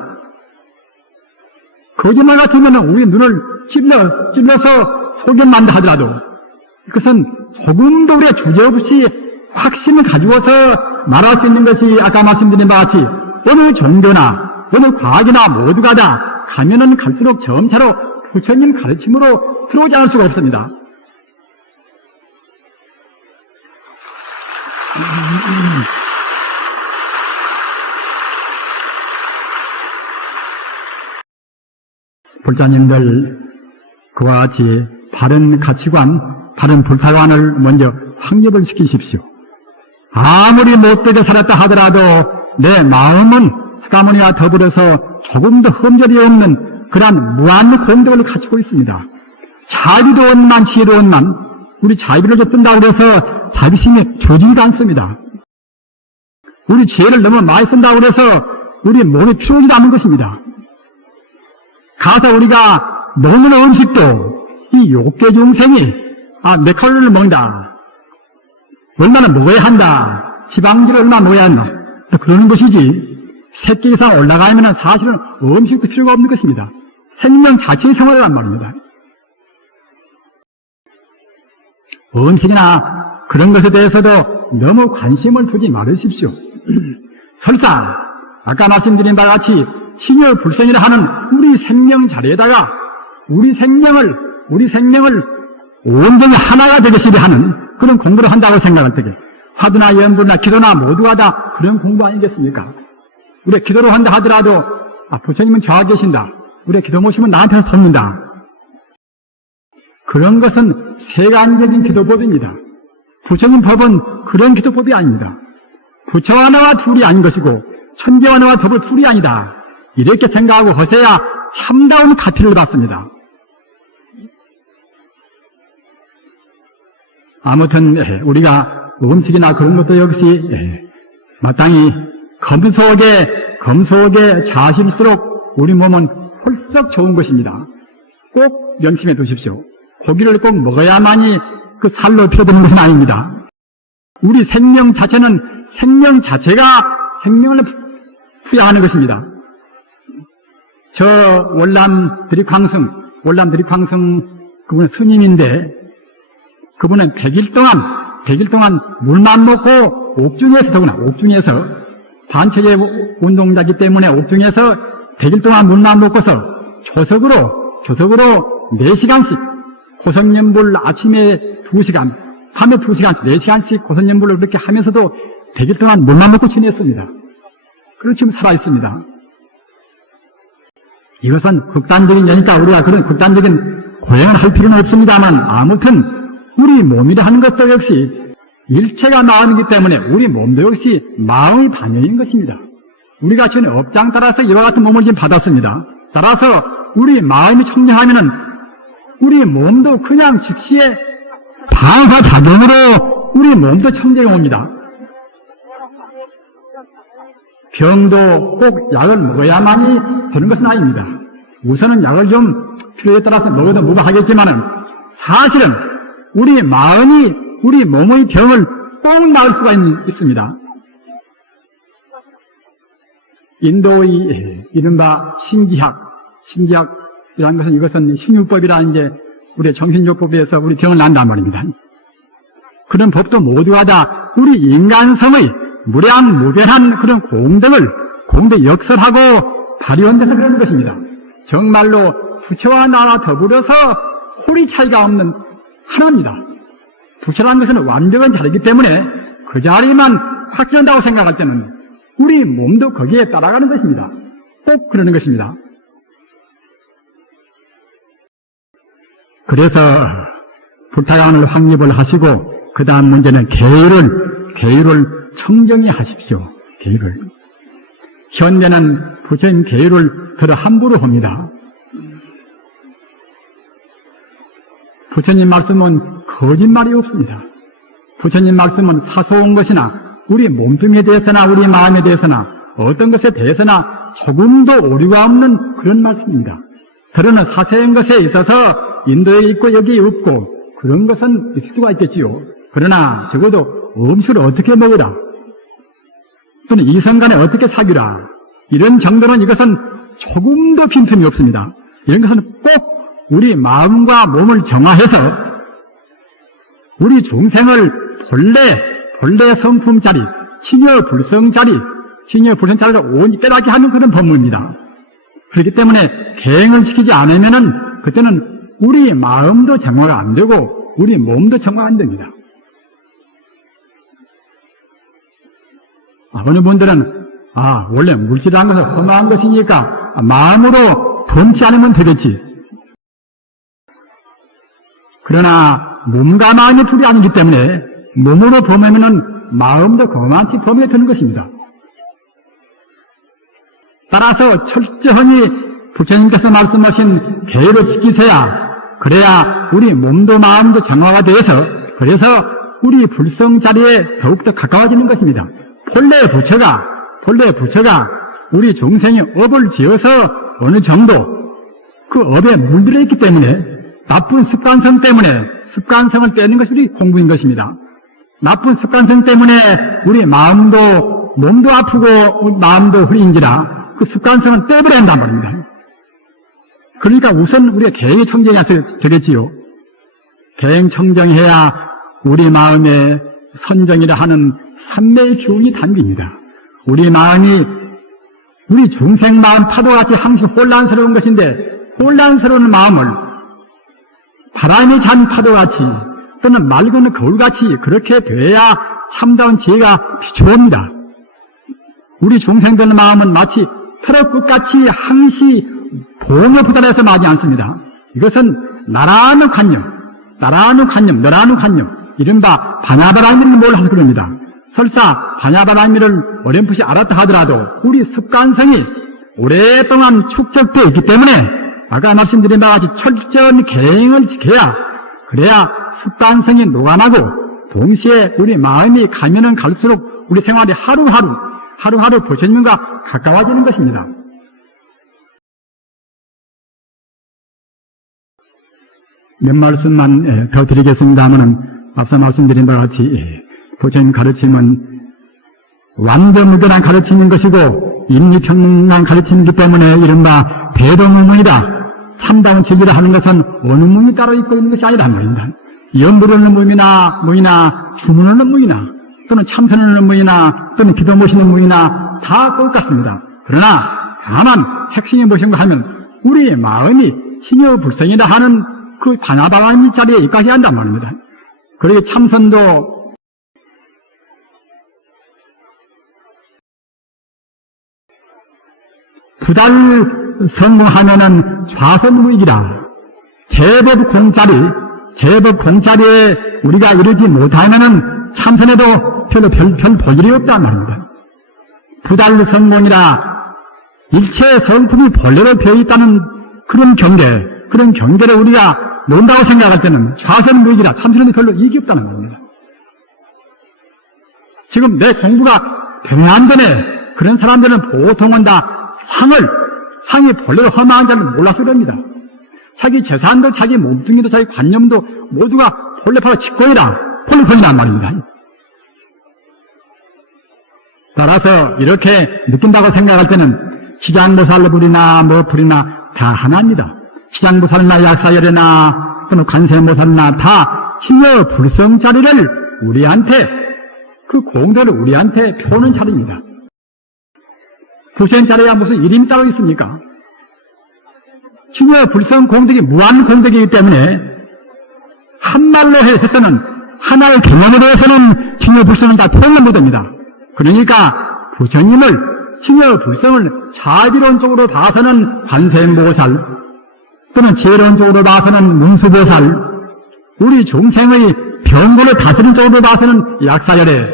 거짓말 같으면 우리의 눈을 찔러서 속여만다 하더라도, 그것은 조금도 우리가 주저없이 확신을 가지고서 말할 수 있는 것이 아까 말씀드린 바와 같이 어느 종교나 어느 과학이나 모두가 다 가면은 갈수록 점차로 부처님 가르침으로 들어오지 않을 수가 없습니다. 불자님들 그와 같이 바른 가치관, 바른 불타관을 먼저 확립을 시키십시오. 아무리 못되게 살았다 하더라도 내 마음은 사가모니와 더불어서 조금도 흠결이 없는 그러한 무한 공덕을 갖추고 있습니다. 자비도 원만, 지혜도 원만, 우리 자비를 줬던다고 해서 자비심이 조지지가 않습니다. 우리 지혜를 너무 많이 쓴다고 해서 우리 몸에 필요하지도 않은 것입니다. 가서 우리가 먹는 음식도 이 욕계 중생이 몇 칼로리를 먹는다, 얼마나 먹어야 한다, 지방질을 얼마나 먹어야 한다, 그러는 것이지, 3끼 이상 올라가면 사실은 음식도 필요가 없는 것입니다. 생명 자체의 생활이란 말입니다. 음식이나 그런 것에 대해서도 너무 관심을 두지 말으십시오. 설사 아까 말씀드린 바와 같이 신여불생이라 하는 우리 생명 자리에다가 우리 생명을 온전히 하나가 되겠으리 하는 그런 공부를 한다고 생각할 때에 화두나 연불이나 기도나 모두가 다 그런 공부 아니겠습니까? 우리가 기도를 한다 하더라도 부처님은 저하 계신다, 우리가 기도 모시면 나한테 돕는다, 그런 것은 세간적인 기도법입니다. 부처님 법은 그런 기도법이 아닙니다. 부처와 나와 둘이 아닌 것이고 천재와 나와 더불 둘이 아니다, 이렇게 생각하고 허세야 참다운 가피를 받습니다. 아무튼 우리가 음식이나 그런 것도 역시 마땅히 검소하게 자실수록 우리 몸은 홀썩 좋은 것입니다. 꼭 명심해 두십시오. 고기를 꼭 먹어야만이 그 살로 표되는 것은 아닙니다. 우리 생명 자체는 생명 자체가 생명을 부양하는 것입니다. 저 월남 드립황승 그분은 스님인데, 그분은 100일 동안 물만 먹고 옥중에서 단체제 운동자이기 때문에 옥중에서 100일 동안 물만 먹고서 조석으로 4시간씩 고선연불 아침에 2시간, 밤에 2시간, 4시간씩 고선연불을 그렇게 하면서도 100일 동안 물만 먹고 지냈습니다. 그렇게 지금 살아있습니다. 이것은 극단적인 예니까 우리가 그런 극단적인 고행을 할 필요는 없습니다만, 아무튼 우리 몸이라 하는 것도 역시 일체가 마음이기 때문에 우리 몸도 역시 마음의 반영인 것입니다. 우리가 전에 업장 따라서 이와 같은 몸을 지금 받았습니다. 따라서 우리 마음이 청량하면은 우리 몸도 그냥 즉시에 방사작용으로 우리 몸도 청정해 옵니다. 병도 꼭 약을 먹어야만이 되는 것은 아닙니다. 우선은 약을 좀 필요에 따라서 먹어도 무방하겠지만은 사실은 우리 마음이 우리 몸의 병을 꼭 나을 수가 있습니다. 인도의 이른바 신기학이라는 것은 이것은 식유법이라 이제 우리 정신조법에서 우리 병을 난단 말입니다. 그런 법도 모두가 다 우리 인간성의 무량무변한 그런 공덕을 공덕 역설하고 발휘원돼서 그러는 것입니다. 정말로 부처와 나와 더불어서 홀이 차이가 없는 하나입니다. 부처라는 것은 완벽한 자리이기 때문에 그 자리만 확신한다고 생각할 때는 우리 몸도 거기에 따라가는 것입니다. 꼭 그러는 것입니다. 그래서 불타강을 확립을 하시고 그 다음 문제는 계율을 청정히 하십시오. 계율을. 현대는 부처님 계율을 더러 함부로 합니다. 부처님 말씀은 거짓말이 없습니다. 부처님 말씀은 사소한 것이나 우리 몸뚱이에 대해서나 우리 마음에 대해서나 어떤 것에 대해서나 조금도 오류가 없는 그런 말씀입니다. 더러는 사소한 것에 있어서 인도에 있고 여기에 없고 그런 것은 있을 수가 있겠지요. 그러나 적어도 음식을 어떻게 먹으라 또는 이성간에 어떻게 사귀라 이런 정도는 이것은 조금도 빈틈이 없습니다. 이런 것은 꼭 우리 마음과 몸을 정화해서 우리 중생을 본래 성품짜리 친여 불성짜리를 온전히 깨닫게 하는 그런 법문입니다. 그렇기 때문에 계행을 지키지 않으면은 그때는 우리 마음도 정화가 안 되고 우리 몸도 정화가 안 됩니다. 어느 분들은 원래 물질이라는 것은 험한 것이니까 마음으로 범치 않으면 되겠지. 그러나 몸과 마음이 둘이 아니기 때문에 몸으로 범하면은 마음도 그만치 범에 드는 것입니다. 따라서 철저히 부처님께서 말씀하신 계율을 지키세야 그래야 우리 몸도 마음도 정화가 되어서 그래서 우리 불성 자리에 더욱더 가까워지는 것입니다. 본래 부처가 우리 중생이 업을 지어서 어느 정도 그 업에 물들어 있기 때문에 나쁜 습관성 때문에 습관성을 떼는 것이 우리 공부인 것입니다. 나쁜 습관성 때문에 우리 마음도 몸도 아프고 마음도 흐린지라 그 습관성을 떼버려야 한단 말입니다. 그러니까 우선 우리가 계행 청정해야 되겠지요. 계행 청정해야 우리 마음에 선정이라 하는 삼매의 기운이 담깁니다. 우리 마음이 우리 중생 마음 파도같이 항상 혼란스러운 것인데 혼란스러운 마음을 바람이 잔 파도같이 또는 맑은 거울같이 그렇게 돼야 참다운 지혜가 비추옵니다. 우리 중생들 마음은 마치 트럭 끝같이 항시 봉을 부단해서 마지 않습니다. 이것은 나라는 관념, 이른바 바냐바라미를 몰라서 그럽니다. 설사 바냐바라미를 어렴풋이 알았다 하더라도 우리 습관성이 오랫동안 축적되어 있기 때문에 아까 말씀드린 바와 같이 철저한 계행을 지켜야 그래야 습관성이 녹아나고 동시에 우리 마음이 가면은 갈수록 우리 생활이 하루하루 부처님과 가까워지는 것입니다. 몇 말씀만 더 드리겠습니다마는 앞서 말씀드린 바와 같이 부처님 가르침은 완전무결한 가르침인 것이고 인리평등한 가르침이기 때문에 이른바 대도무문이다. 참다운 진리라 하는 것은 어느 문이 따로 있고 있는 것이 아니란 말입니다. 연부르는 무이나 주문하는 무이나 또는 참선하는 무이나 또는 기도 모시는 무이나 다 똑같습니다. 그러나 다만 핵심이 무엇인가 하면 우리 마음이 친여불성이라 하는 그 바냐바라미 자리에 입각해야 한단 말입니다. 그러기 참선도 부달 성공하면은 좌선무익이라 제법 공짜리에 우리가 이르지 못하면은 참선에도 별 볼일이 없단 말입니다. 부달 성공이라 일체 성품이 본래로 되어 있다는 그런 경계를 우리가 논다고 생각할 때는 좌선무익이라 참선에도 별로 이익이 없다는 겁니다. 지금 내 공부가 되네 안 되네 그런 사람들은 보통은 다 상이 본래로 허망한 자는 몰라서 그럽니다. 자기 재산도 자기 몸뚱이도 자기 관념도 모두가 본래 바로 폴리폰이란 말입니다. 따라서 이렇게 느낀다고 생각할 때는 시장보살불이나 불이나 다 하나입니다. 시장보살이나 약사열이나 또는 관세모살이나 다 친여 불성 자리를 우리한테 그 공도를 우리한테 표는 자리입니다. 부처님자리가 무슨 이름이 따로 있습니까? 칭여 불성 공덕이 무한 공덕이기 때문에 한말로 해서는 하나의 개념으로 해서는 칭여 불성은 다 표현을 못합니다. 그러니까 부처님을 칭여 불성을 자비론적으로 봐서는 관세음보살 또는 재론적으로 봐서는 문수보살 우리 중생의 병고를 다스리는 쪽으로 봐서는 약사열애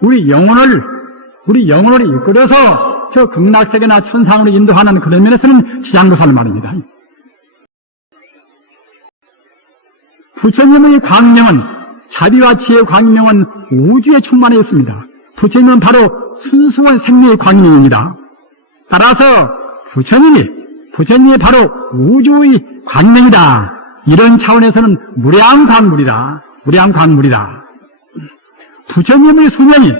우리 영혼을 이끌어서 저 극락세계나 천상으로 인도하는 그런 면에서는 지장보살 말입니다. 부처님의 광명은 자비와 지혜의 광명은 우주에 충만해 있습니다. 부처님은 바로 순수한 생명의 광명입니다. 따라서 부처님이 바로 우주의 광명이다. 이런 차원에서는 무량광물이다. 부처님의 수명이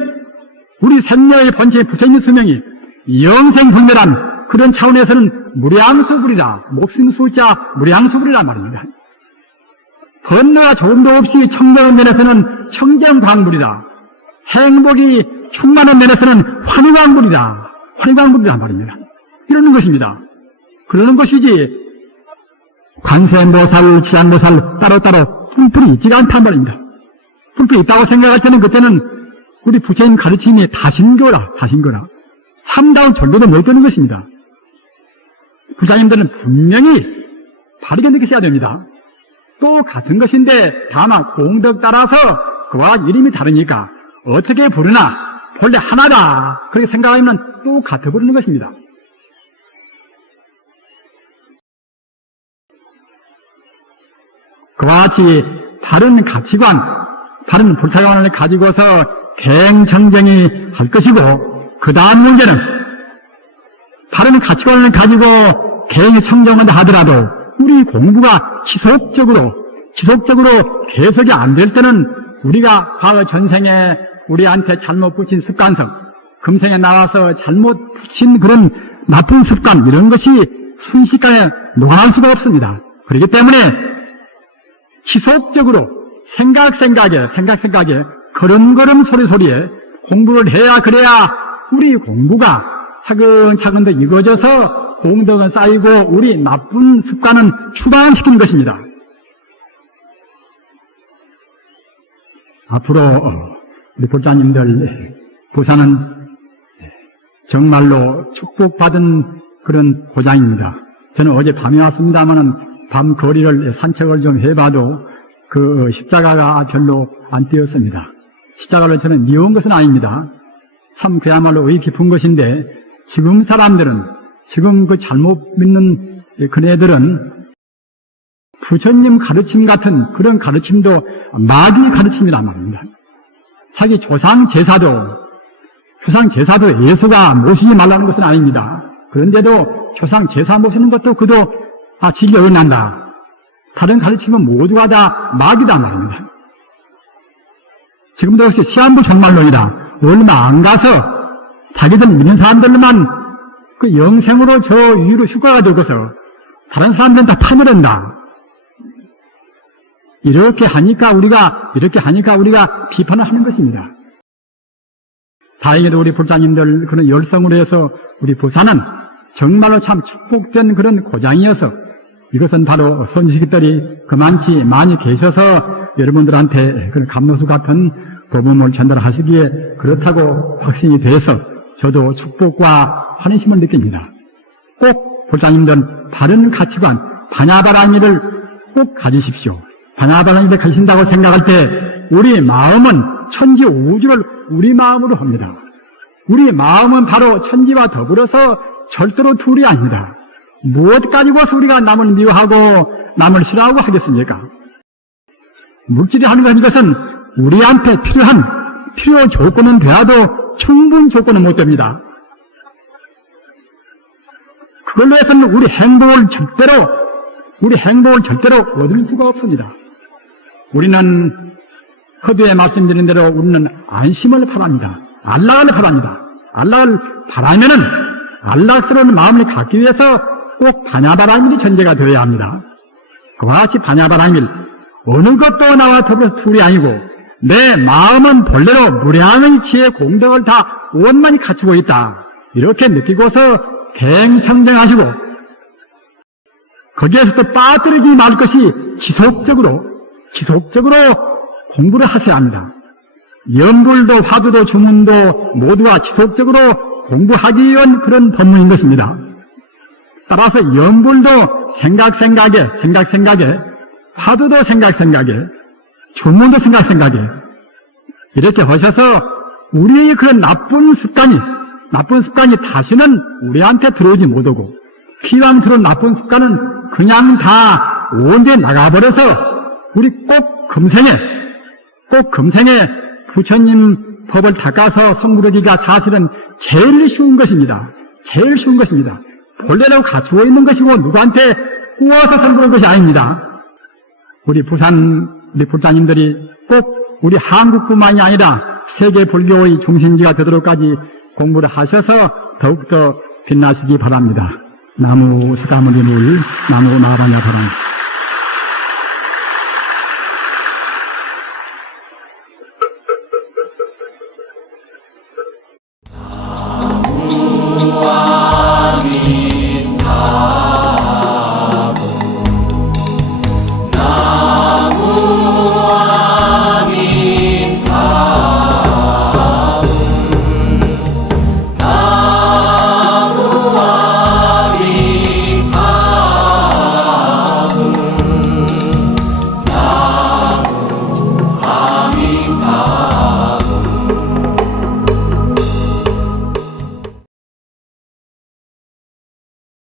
우리 생명의 본체의 부처님의 수명이 영생불멸한 그런 차원에서는 무량수불이다. 목숨 숫자 무량수불이란 말입니다. 번뇌가 조금도 없이 청정한 면에서는 청정광물이다. 행복이 충만한 면에서는 환희광물이란 말입니다. 이러는 것입니다. 그러는 것이지 관세음보살, 지장보살 따로따로 뿔뿔이 있지가 않단 말입니다. 뿔뿔이 있다고 생각할 때는 그때는 우리 부처님 가르침이 다신거라. 참다운 절도도 못 되는 것입니다. 부자님들은 분명히 바르게 느끼셔야 됩니다. 또 같은 것인데 다만 공덕 따라서 그와 이름이 다르니까 어떻게 부르나 본래 하나다 그렇게 생각하면 또 같아 부르는 것입니다. 그와 같이 다른 가치관, 다른 불타관을 가지고서 갱청쟁이 할 것이고 그 다음 문제는 다른 가치관을 가지고 갱청정을 하더라도 우리 공부가 지속적으로 계속이 안 될 때는 우리가 과거 전생에 우리한테 잘못 붙인 습관성, 금생에 나와서 잘못 붙인 그런 나쁜 습관 이런 것이 순식간에 녹아날 수가 없습니다. 그렇기 때문에 지속적으로 생각생각에 걸음걸음 소리소리에 공부를 해야 그래야 우리 공부가 차근차근 더 익어져서 공덕은 쌓이고 우리 나쁜 습관은 추방시키는 것입니다. 앞으로 우리 불자님들 부산은 정말로 축복받은 그런 고장입니다. 저는 어제 밤에 왔습니다마는 밤 거리를 산책을 좀 해봐도 그 십자가가 별로 안 띄었습니다. 십자가를 저는 미워한 것은 아닙니다. 참 그야말로 의 깊은 것인데 지금 사람들은 지금 그 잘못 믿는 그네들은 부처님 가르침 같은 그런 가르침도 마귀 가르침이란 말입니다. 자기 조상 제사도 예수가 모시지 말라는 것은 아닙니다. 그런데도 조상 제사 모시는 것도 그도 진리 어긋난다. 다른 가르침은 모두가 다 마귀다 말입니다. 지금도 역시 시한부 종말론이다. 얼마 안 가서 자기들 믿는 사람들만 그 영생으로 저 위로 휴가가 되고서 다른 사람들은 다 파멸한다. 이렇게 하니까 우리가 비판을 하는 것입니다. 다행히도 우리 불자님들 그런 열성으로 해서 우리 부산은 정말로 참 축복된 그런 고장이어서 이것은 바로 선지식들이 그만치 많이 계셔서 여러분들한테 그런 감로수 같은 법음을 전달하시기에 그렇다고 확신이 돼서 저도 축복과 환희심을 느낍니다. 꼭 불자님들은 바른 가치관, 반야바라미를 꼭 가지십시오. 반야바라미를 가지신다고 생각할 때 우리 마음은 천지 우주를 우리 마음으로 합니다. 우리 마음은 바로 천지와 더불어서 절대로 둘이 아닙니다. 무엇 가지고서 우리가 남을 미워하고 남을 싫어하고 하겠습니까? 물질이 하는 것은 우리한테 필요 조건은 돼도 충분 조건은 못 됩니다. 그걸로 해서는 우리 행복을 절대로 얻을 수가 없습니다. 우리는 허비에 말씀드린 대로 우리는 안심을 바랍니다. 안락을 바랍니다. 안락을 바라면은 안락스러운 마음을 갖기 위해서 꼭 반야바라밀이 전제가 되어야 합니다. 그와 같이 반야바라밀 어느 것도 나와 더불어서 둘이 아니고 내 마음은 본래로 무량의 지혜 공덕을 다 원만히 갖추고 있다. 이렇게 느끼고서 대행청정하시고 거기에서 또 빠뜨리지 말 것이 지속적으로 공부를 하셔야 합니다. 연불도 화두도 주문도 모두가 지속적으로 공부하기 위한 그런 법문인 것입니다. 따라서 연불도 생각에 화두도 생각에 주문도 생각에 이렇게 하셔서 우리의 그런 나쁜 습관이 다시는 우리한테 들어오지 못하고 필요한 그런 나쁜 습관은 그냥 다 온데 나가버려서 우리 꼭 금생에 부처님 법을 닦아서 성부르기가 사실은 제일 쉬운 것입니다. 본래로 갖추어 있는 것이고 누구한테 꾸어서 성부르는 것이 아닙니다. 우리 불자님들이 꼭 우리 한국뿐만이 아니라 세계 불교의 중심지가 되도록까지 공부를 하셔서 더욱더 빛나시기 바랍니다. 나무 스가모니 물, 나무 마바냐 바랍니다.